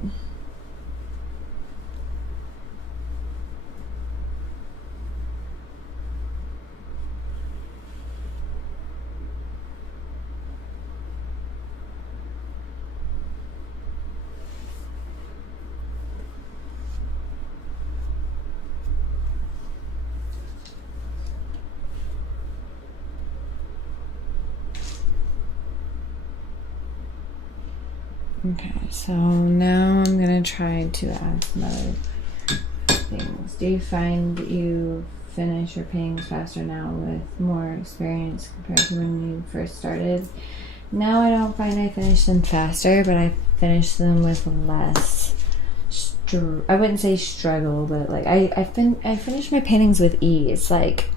Okay, so now I'm gonna try to add some other things. Do you find you finish your paintings faster now with more experience compared to when you first started? Now I don't find I finish them faster, but I finish them with less I wouldn't say struggle, but like I finish my paintings with ease. Like,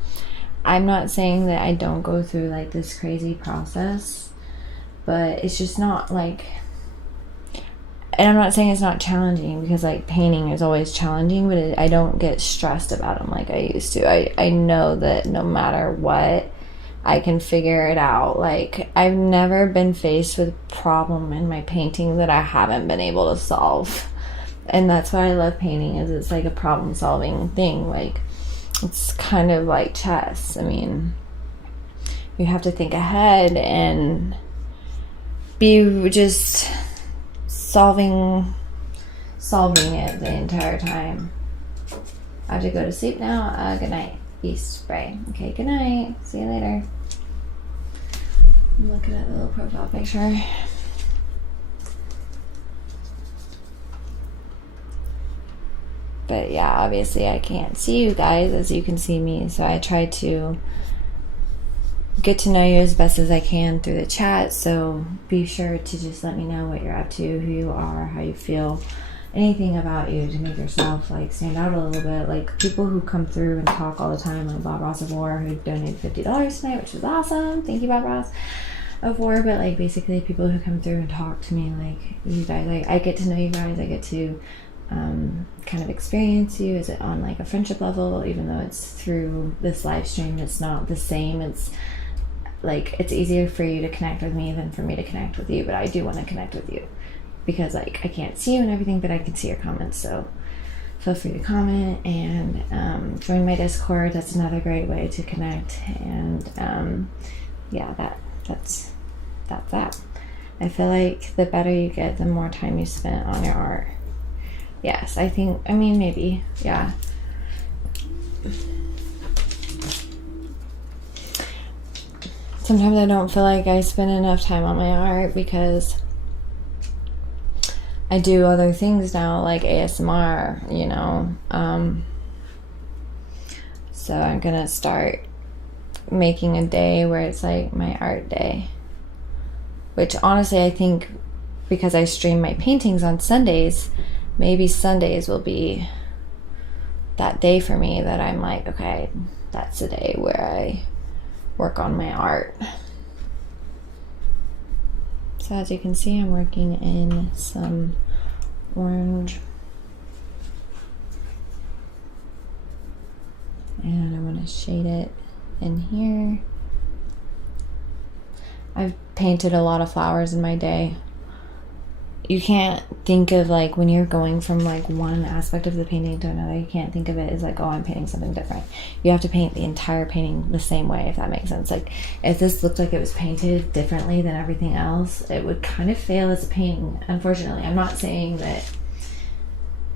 I'm not saying that I don't go through like this crazy process, but it's just not like, and I'm not saying it's not challenging, because like painting is always challenging, but I don't get stressed about them like I used to. I know that no matter what, I can figure it out. Like, I've never been faced with a problem in my painting that I haven't been able to solve. And that's why I love painting, is it's like a problem solving thing. Like, it's kind of like chess. I mean, you have to think ahead and be just solving it the entire time. I have to go to sleep now. Good night. East spray. Okay, good night. See you later. I'm looking at the little profile picture. But yeah, obviously I can't see you guys as you can see me, so I try to get to know you as best as I can through the chat. So be sure to just let me know what you're up to, who you are, how you feel, anything about you to make yourself like stand out a little bit. Like people who come through and talk all the time, like Bob Ross of War, who donated $50 tonight, which was awesome. Thank you, Bob Ross of War. But like basically people who come through and talk to me, like you guys, like I get to know you guys. I get to kind of experience you. Is it on like a friendship level, even though it's through this live stream? It's not the same. It's like, it's easier for you to connect with me than for me to connect with you, but I do want to connect with you because like I can't see you and everything, but I can see your comments. So feel free to comment and join my Discord. That's another great way to connect. And yeah, that's that. I feel like the better you get, the more time you spend on your art. Yes, I mean, maybe, yeah. Sometimes I don't feel like I spend enough time on my art because I do other things now, like ASMR, you know. So I'm gonna start making a day where it's like my art day. Which honestly, I think because I stream my paintings on Sundays, maybe Sundays will be that day for me that I'm like, okay, that's the day where I work on my art. So as you can see, I'm working in some orange. And I'm going to shade it in here. I've painted a lot of flowers in my day. You can't think of like when you're going from like one aspect of the painting to another, you can't think of it as like, oh, I'm painting something different. You have to paint the entire painting the same way, if that makes sense. Like if this looked like it was painted differently than everything else, it would kind of fail as a painting, unfortunately. I'm not saying that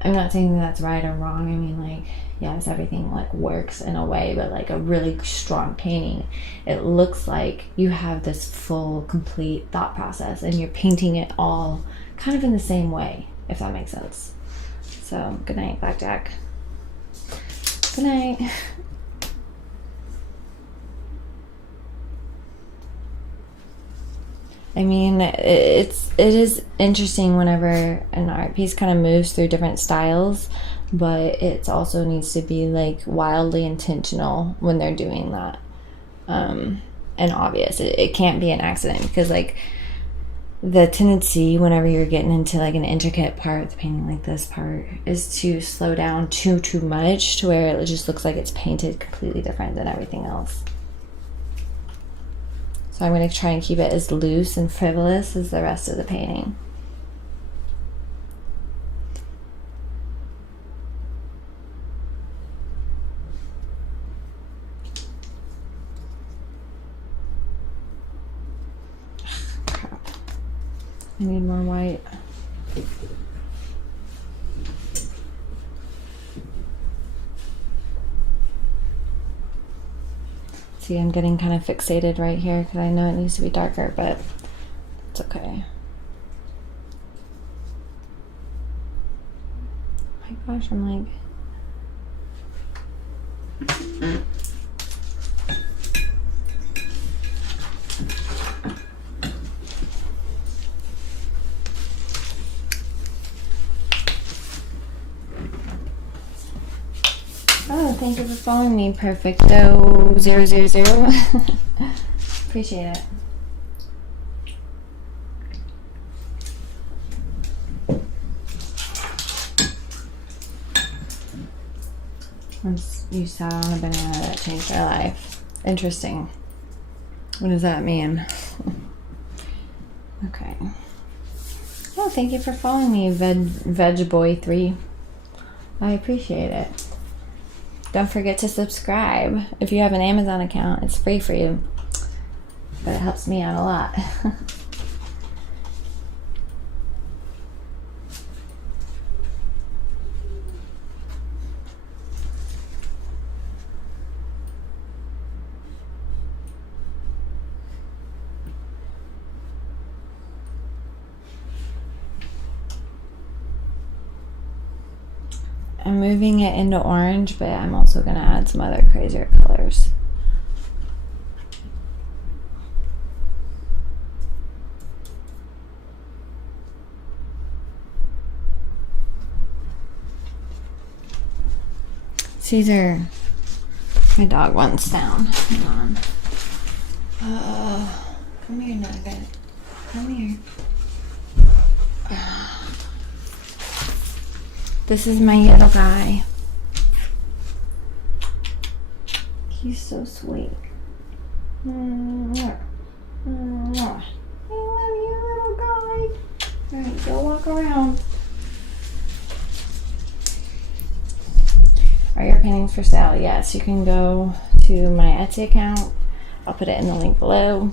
that's right or wrong. I mean, like, yes, everything like works in a way, but like a really strong painting, it looks like you have this full, complete thought process and you're painting it all kind of in the same way, if that makes sense. So, good night, Blackjack. Good night. I mean, it is interesting whenever an art piece kind of moves through different styles, but it also needs to be like wildly intentional when they're doing that, and obvious. It can't be an accident, because like the tendency whenever you're getting into like an intricate part, the painting like this part, is to slow down too much to where it just looks like it's painted completely different than everything else. So I'm going to try and keep it as loose and frivolous as the rest of the painting. Crap. I need more white. See, I'm getting kind of fixated right here because I know it needs to be darker, but it's okay. Oh my gosh, I'm like... Oh, thank you for following me, Perfecto000. Appreciate it. Once you sat on a banana that changed their life. Interesting. What does that mean? Okay. Oh, thank you for following me, VegBoy3. I appreciate it. Don't forget to subscribe. If you have an Amazon account, it's free for you, but it helps me out a lot. I'm moving it into orange, but I'm also going to add some other crazier colors. Caesar, my dog wants down. Hang on. Come here, Nugget. Come here. This is my little guy. He's so sweet. I love you, little guy. Alright, go walk around. Are your paintings for sale? Yes, you can go to my Etsy account. I'll put it in the link below.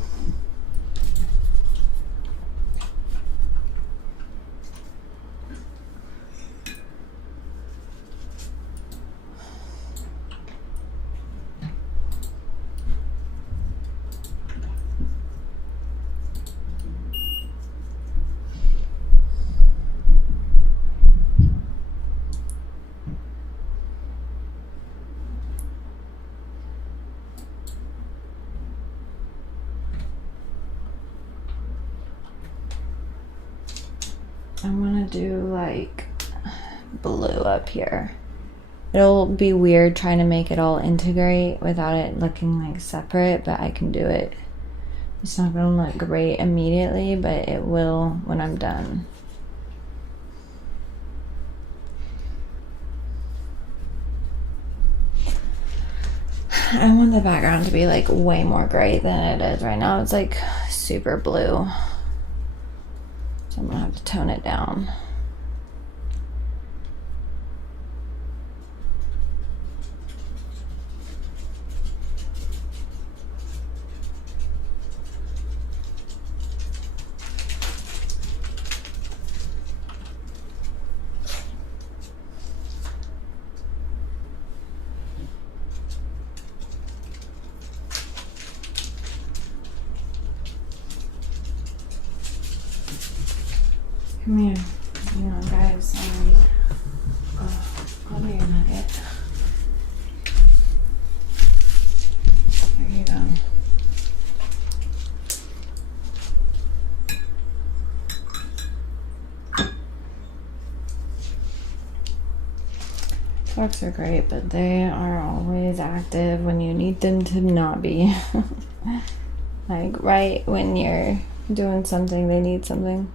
I'm gonna do like blue up here. It'll be weird trying to make it all integrate without it looking like separate, but I can do it. It's not gonna look great immediately, but it will when I'm done. I want the background to be like way more gray than it is right now. It's like super blue. So I'm gonna have to tone it down. Come here. Hang on, guys. Sorry. Come here, Nugget. There you go. Forks are great, but they are always active when you need them to not be. Like right when you're doing something, they need something.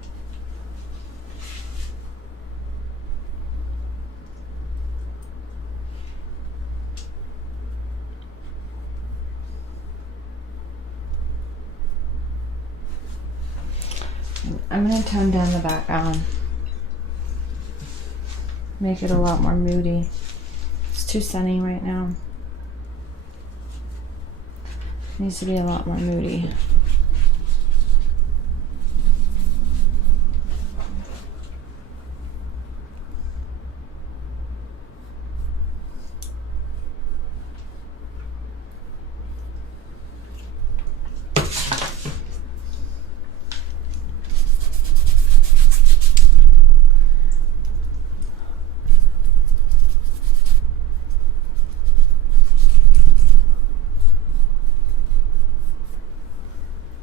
I'm going to tone down the background. Make it a lot more moody. It's too sunny right now. It needs to be a lot more moody.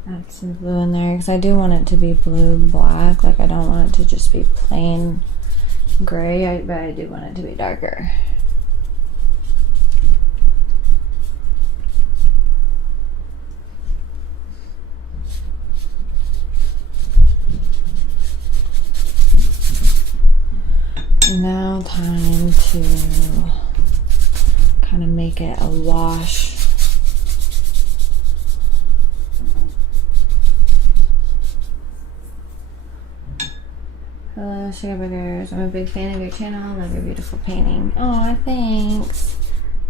Add some blue in there because I do want it to be blue black. Like I don't want it to just be plain gray, but I do want it to be darker. Now time to kind of make it a wash. Hello, Sugar Burgers. I'm a big fan of your channel. Love your beautiful painting. Aw, thanks.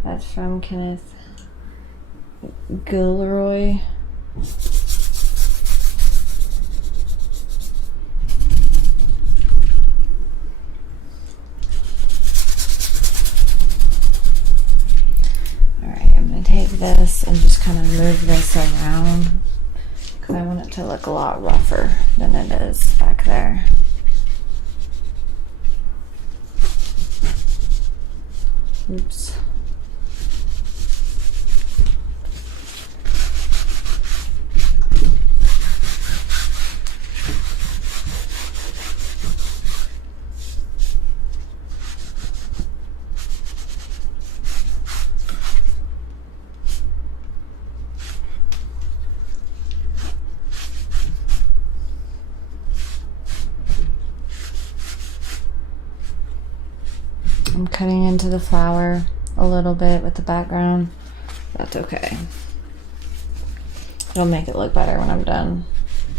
That's from Kenneth Gilroy. Alright, I'm going to take this and just kind of move this around because I want it to look a lot rougher than it is back there. Oops. I'm cutting into the flower a little bit with the background. That's okay. It'll make it look better when I'm done.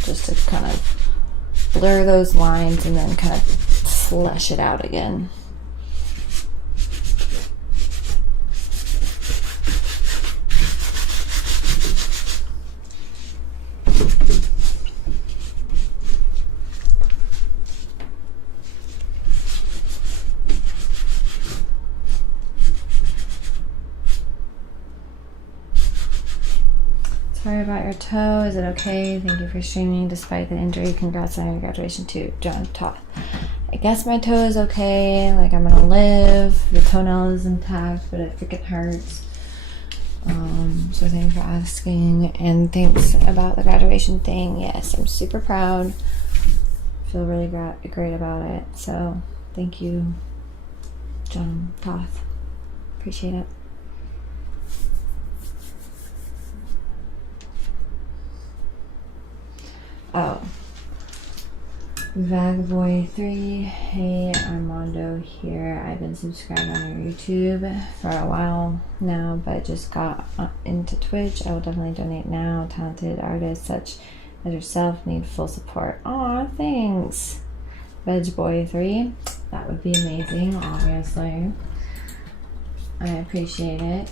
Just to kind of blur those lines and then kind of flesh it out again. Sorry about your toe. Is it okay? Thank you for streaming despite the injury. Congrats on your graduation too, John Toth. I guess my toe is okay. Like I'm gonna live. The toenail is intact, but it freaking hurts. So thanks for asking, and thanks about the graduation thing. Yes, I'm super proud. Feel really great about it. So thank you, John Toth. Appreciate it. Oh, Vagboy3, hey, Armando here. I've been subscribed on your YouTube for a while now, but just got into Twitch. I will definitely donate now. Talented artists such as yourself need full support. Aw, thanks, Vegboy3. That would be amazing, obviously. I appreciate it.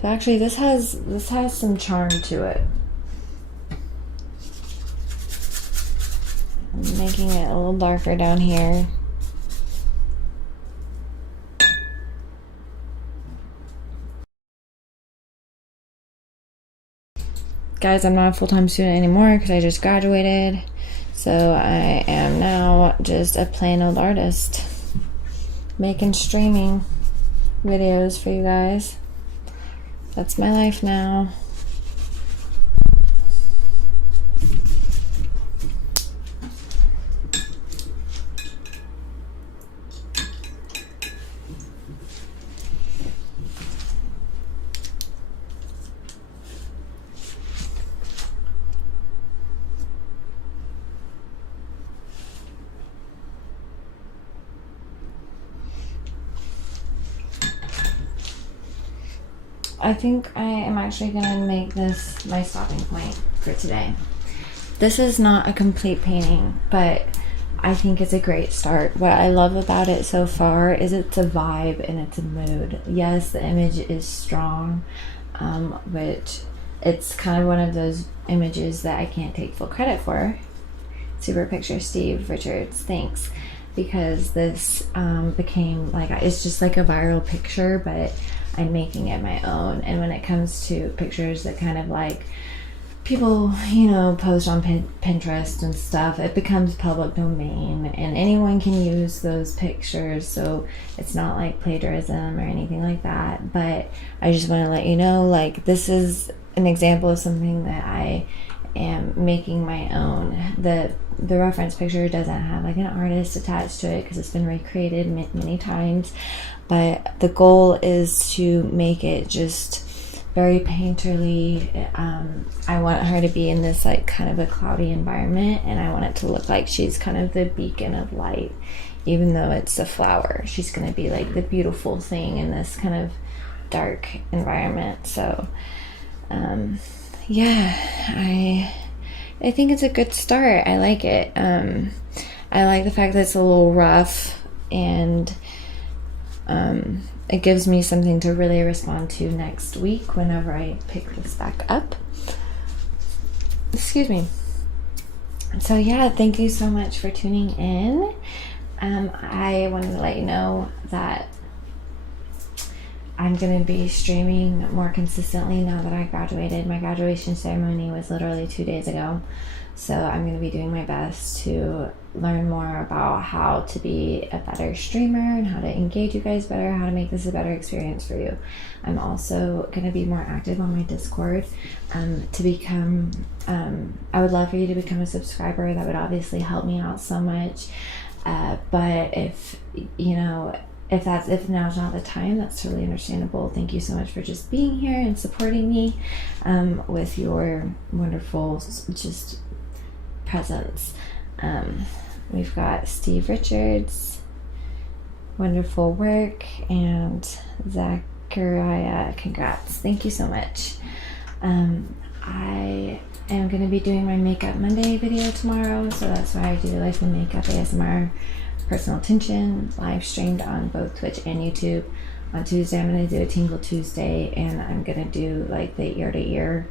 So actually this has some charm to it. I'm making it a little darker down here. Guys, I'm not a full-time student anymore because I just graduated. So I am now just a plain old artist making streaming videos for you guys. That's my life now. I think I am actually gonna make this my stopping point for today. This is not a complete painting, but I think it's a great start. What I love about it so far is it's a vibe and it's a mood. Yes, the image is strong, which it's kind of one of those images that I can't take full credit for. Super picture, Steve Richards, thanks. Because this became like, it's just like a viral picture, but I'm making it my own. And when it comes to pictures that kind of like people, post on Pinterest and stuff, it becomes public domain and anyone can use those pictures. So it's not like plagiarism or anything like that. But I just want to let you know, like, this is an example of something that I am making my own. The reference picture doesn't have like an artist attached to it because it's been recreated many times. But the goal is to make it just very painterly. I want her to be in this like kind of a cloudy environment, and I want it to look like she's kind of the beacon of light. Even though it's a flower, she's going to be like the beautiful thing in this kind of dark environment. So yeah, I think it's a good start. I like it. I like the fact that it's a little rough, and it gives me something to really respond to next week whenever I pick this back up. Excuse me. So yeah, thank you so much for tuning in. I wanted to let you know that I'm going to be streaming more consistently now that I graduated. My graduation ceremony was literally 2 days ago. So I'm going to be doing my best to learn more about how to be a better streamer and how to engage you guys better, how to make this a better experience for you. I'm also going to be more active on my Discord to become, I would love for you to become a subscriber. That would obviously help me out so much. But if now's not the time, that's totally understandable. Thank you so much for just being here and supporting me with your wonderful just presence. We've got Steve Richards, wonderful work, and Zachariah, congrats. Thank you so much. I am going to be doing my Makeup Monday video tomorrow, so that's why I do Life in Makeup ASMR Personal Attention live streamed on both Twitch and YouTube. On Tuesday I'm going to do a Tingle Tuesday, and I'm going to do like the ear to ear,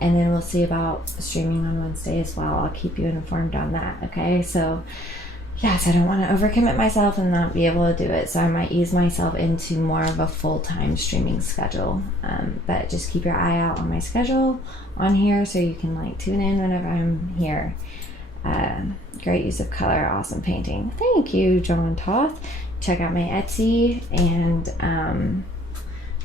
and then we'll see about streaming on Wednesday as well. I'll keep you informed on that. Okay, so yes, I don't want to overcommit myself and not be able to do it, so I might ease myself into more of a full-time streaming schedule, but just keep your eye out on my schedule on here so you can like tune in whenever I'm here. Great use of color, awesome painting. Thank you, John Toth. Check out my Etsy, and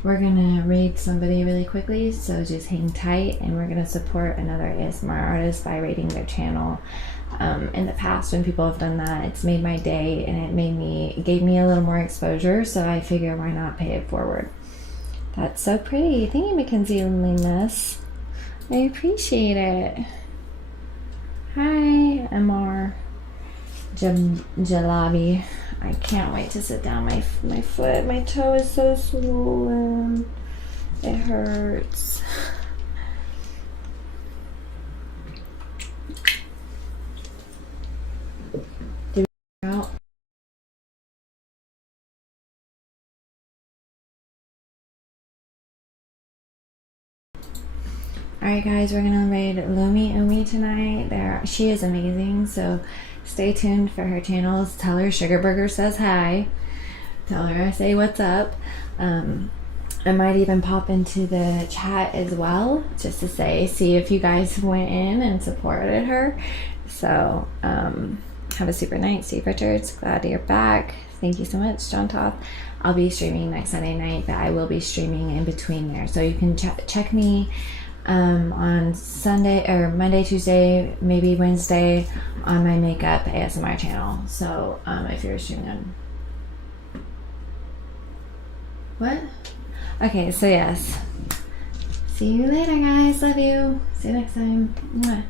we're gonna raid somebody really quickly, so just hang tight, and we're gonna support another ASMR artist by raiding their channel. In the past, when people have done that, it's made my day, and it gave me a little more exposure, so I figure why not pay it forward. That's so pretty. Thank you, Mackenzie Limas. I appreciate it. Hi, MR Jalabi. I can't wait to sit down. My foot, my toe is so swollen. It hurts. Did we out? Alright guys, we're gonna raid Lumi Umi tonight. She is amazing, so stay tuned for her channels. Tell her Sugar Burger says hi. Tell her I say what's up. I might even pop into the chat as well, just to see if you guys went in and supported her. So have a super night. Steve Richards, glad you're back. Thank you so much, John Toth. I'll be streaming next Sunday night, but I will be streaming in between there, so you can check me on Sunday or Monday, Tuesday, maybe Wednesday on my Makeup ASMR channel. So if you're streaming on what? Okay, so yes. See you later, guys. Love you. See you next time. Mwah.